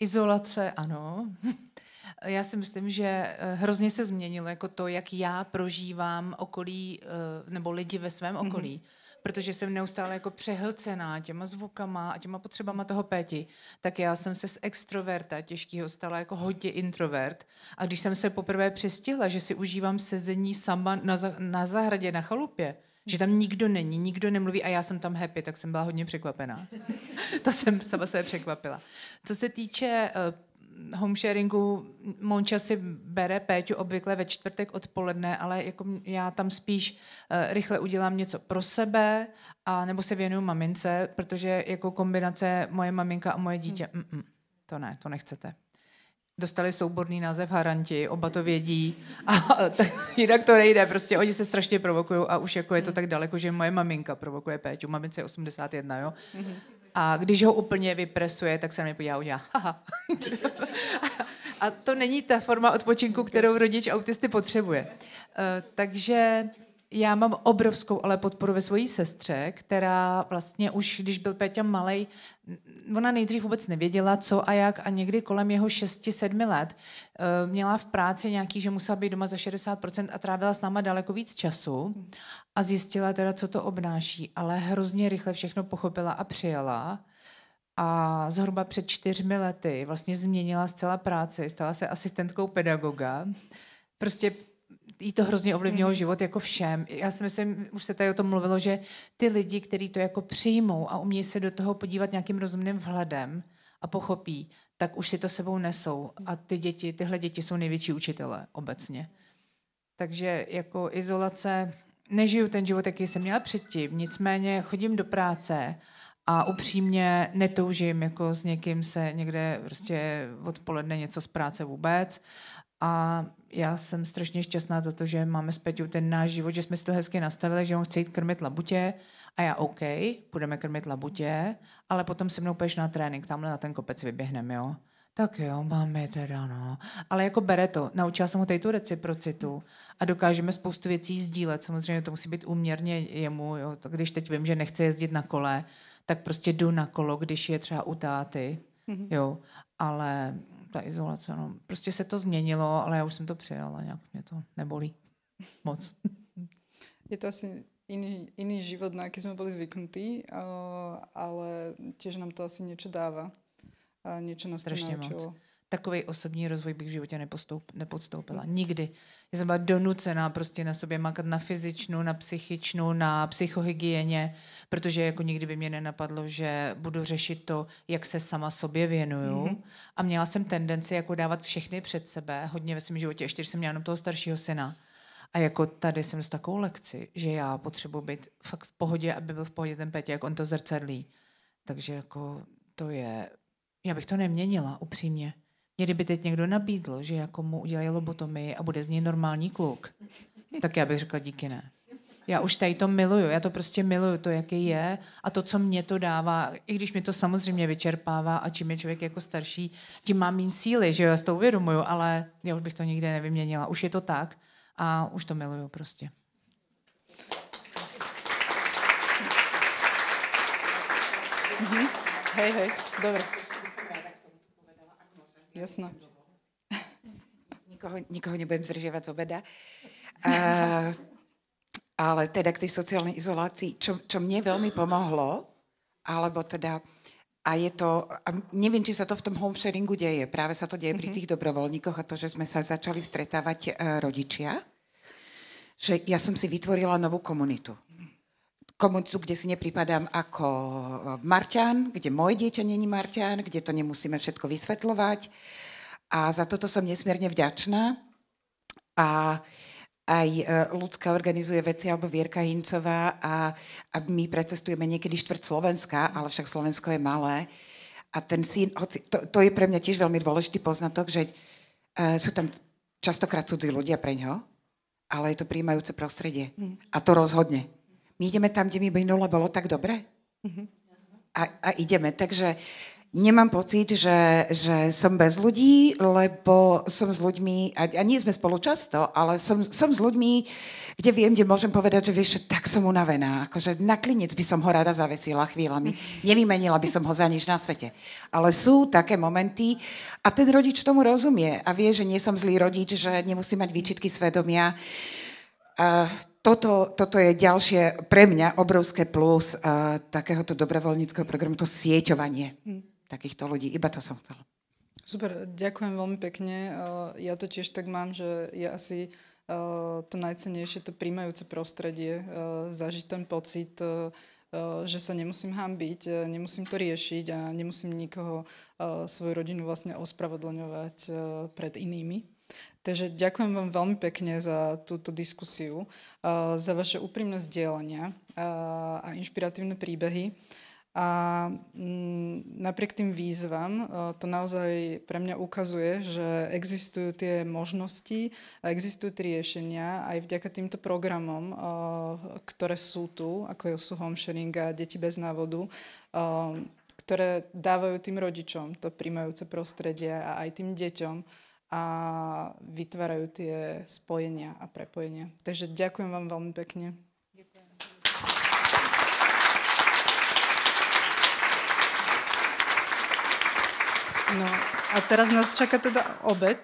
Izolace, ano. Já si myslím, že hrozně se změnilo jako to, jak já prožívám okolí, nebo lidi ve svém okolí. Protože jsem neustále jako přehlcená těma zvukama a těma potřebama toho Péti, tak já jsem se z extroverta těžkýho stala jako hodně introvert. A když jsem se poprvé přistihla, že si užívám sezení sama na zahradě, na chalupě, že tam nikdo není, nikdo nemluví a já jsem tam happy, tak jsem byla hodně překvapená. To jsem sama sebe překvapila. Co se týče homesharingu, Monča si bere Péťu obvykle ve čtvrtek odpoledne, ale jako já tam spíš rychle udělám něco pro sebe a nebo se věnuju mamince, protože jako kombinace moje maminka a moje dítě, to ne, to nechcete. Dostali souborný název haranti, oba to vědí a jinak to nejde, prostě oni se strašně provokují a už jako je to tak daleko, že moje maminka provokuje Péťu, mamince je 81, jo. A když ho úplně vypresuje, tak se na mě podívá a udělá haha. A to není ta forma odpočinku, kterou rodič autisty potřebuje. Takže já mám obrovskou ale podporu ve svojí sestře, která vlastně už, když byl Péťa malej, ona nejdřív vůbec nevěděla, co a jak a někdy kolem jeho 6-7 let měla v práci nějaký, že musela být doma za 60% a trávila s náma daleko víc času a zjistila teda, co to obnáší, ale hrozně rychle všechno pochopila a přijala. A zhruba před 4 lety vlastně změnila zcela práci, stala se asistentkou pedagoga. Prostě jí to hrozně ovlivnilo život jako všem. Já si myslím, už se tady o tom mluvilo, že ty lidi, kteří to jako přijmou a umějí se do toho podívat nějakým rozumným vhledem a pochopí, tak už si to sebou nesou. A tyhle děti jsou největší učitelé obecně. Takže jako izolace, nežiju ten život, jaký jsem měla předtím, nicméně chodím do práce a upřímně netoužím jako s někým se někde prostě odpoledne něco z práce vůbec. A já jsem strašně šťastná za to, že máme s Peťou ten náš život, že jsme si to hezky nastavili, že on chce jít krmit labutě a já OK, půjdeme krmit labutě, ale potom se mnou půjdeš na trénink, tamhle na ten kopec vyběhneme, jo. Tak jo, máme teda, no. Ale jako bere to, naučila jsem ho tady tu reciprocitu a dokážeme spoustu věcí sdílet. Samozřejmě to musí být úměrně jemu, jo. Když teď vím, že nechce jezdit na kole, tak prostě jdu na kolo, když je třeba u táty, jo. Ale ta izolace, no, prostě se to změnilo, ale já už jsem to přijala, nějak mě to nebolí moc. Je to asi iný život, na aký sme boli zvyknutí, ale tiež nám to asi niečo dáva. A niečo nás to naučilo. Takovej osobní rozvoj bych v životě nepodstoupila. Nikdy. Já jsem byla donucená prostě na sobě makat na fyzičnu, na psychičnu, na psychohygieně, protože jako nikdy by mě nenapadlo, že budu řešit to, jak se sama sobě věnuju. A měla jsem tendenci jako dávat všechny před sebe, hodně ve svém životě, ještě když jsem měla jenom toho staršího syna. A jako tady jsem s takovou lekci, že já potřebuji být fakt v pohodě, aby byl v pohodě ten Petě, jak on to zrcadlí. Takže jako to je... Já bych to neměnila, upřímně. Mě kdyby teď někdo nabídl, že jako mu udělají lobotomii a bude z něj normální kluk, tak já bych řekla díky ne. Já už tady to miluju, já to prostě miluju, to jaký je a to, co mě to dává, i když mě to samozřejmě vyčerpává a čím je člověk jako starší, tím mám méně síly, že jo, já si to uvědomuju, ale já už bych to nikdy nevyměnila. Už je to tak a už to miluju prostě. Hej, dobre. Jasné. Nikoho nebudem zdržiavať z obeda. Ale teda k tej sociálnej izolácii, čo mne veľmi pomohlo, alebo teda, a je to, a neviem, či sa to v tom homesharingu deje, práve sa to deje pri tých dobrovoľníkoch a to, že sme sa začali stretávať rodičia, že ja som si vytvorila novú komunitu. Komunitu, kde si nepripadám ako Marťan, kde moje dieťa není Marťan, kde to nemusíme všetko vysvetľovať. A za toto som nesmierne vďačná. A aj Ľudská organizuje veci, alebo Vierka Hincová a my precestujeme niekedy štvrť Slovenska, ale však Slovensko je malé. A ten syn, to je pre mňa tiež veľmi dôležitý poznatok, že sú tam častokrát cudzí ľudia preňho, ale je to prijímajúce prostredie. A to rozhodne. My ideme tam, kde mi minule bolo tak dobre. A ideme. Takže nemám pocit, že som bez ľudí, lebo som s ľuďmi, a nie sme spolu často, ale som s ľuďmi, kde viem, kde môžem povedať, že vieš, tak som unavená. Akože na klinec by som ho rada zavesila chvíľami. Nevymenila by som ho za nič na svete. Ale sú také momenty a ten rodič tomu rozumie a vie, že nie som zlý rodič, že nemusí mať výčitky svedomia. Toto je ďalšie pre mňa obrovské plus takéhoto dobrovoľníckeho programu, to sieťovanie takýchto ľudí. Iba to som chcela. Super, ďakujem veľmi pekne. Ja to tiež tak mám, že je asi to najcennejšie, to príjmajúce prostredie, zažiť ten pocit, že sa nemusím hanbiť, nemusím to riešiť a nemusím nikoho, svoju rodinu vlastne ospravedlňovať pred inými. Takže ďakujem vám veľmi pekne za túto diskusiu, za vaše úprimné zdieľania a inšpiratívne príbehy. A napriek tým výzvam to naozaj pre mňa ukazuje, že existujú tie možnosti a existujú tie riešenia aj vďaka týmto programom, ktoré sú tu, ako sú home sharing a deti bez návodu, ktoré dávajú tým rodičom to príjmajúce prostredie a aj tým deťom a vytvárajú tie spojenia a prepojenia. Takže ďakujem vám veľmi pekne. No a teraz nás čaká teda obed.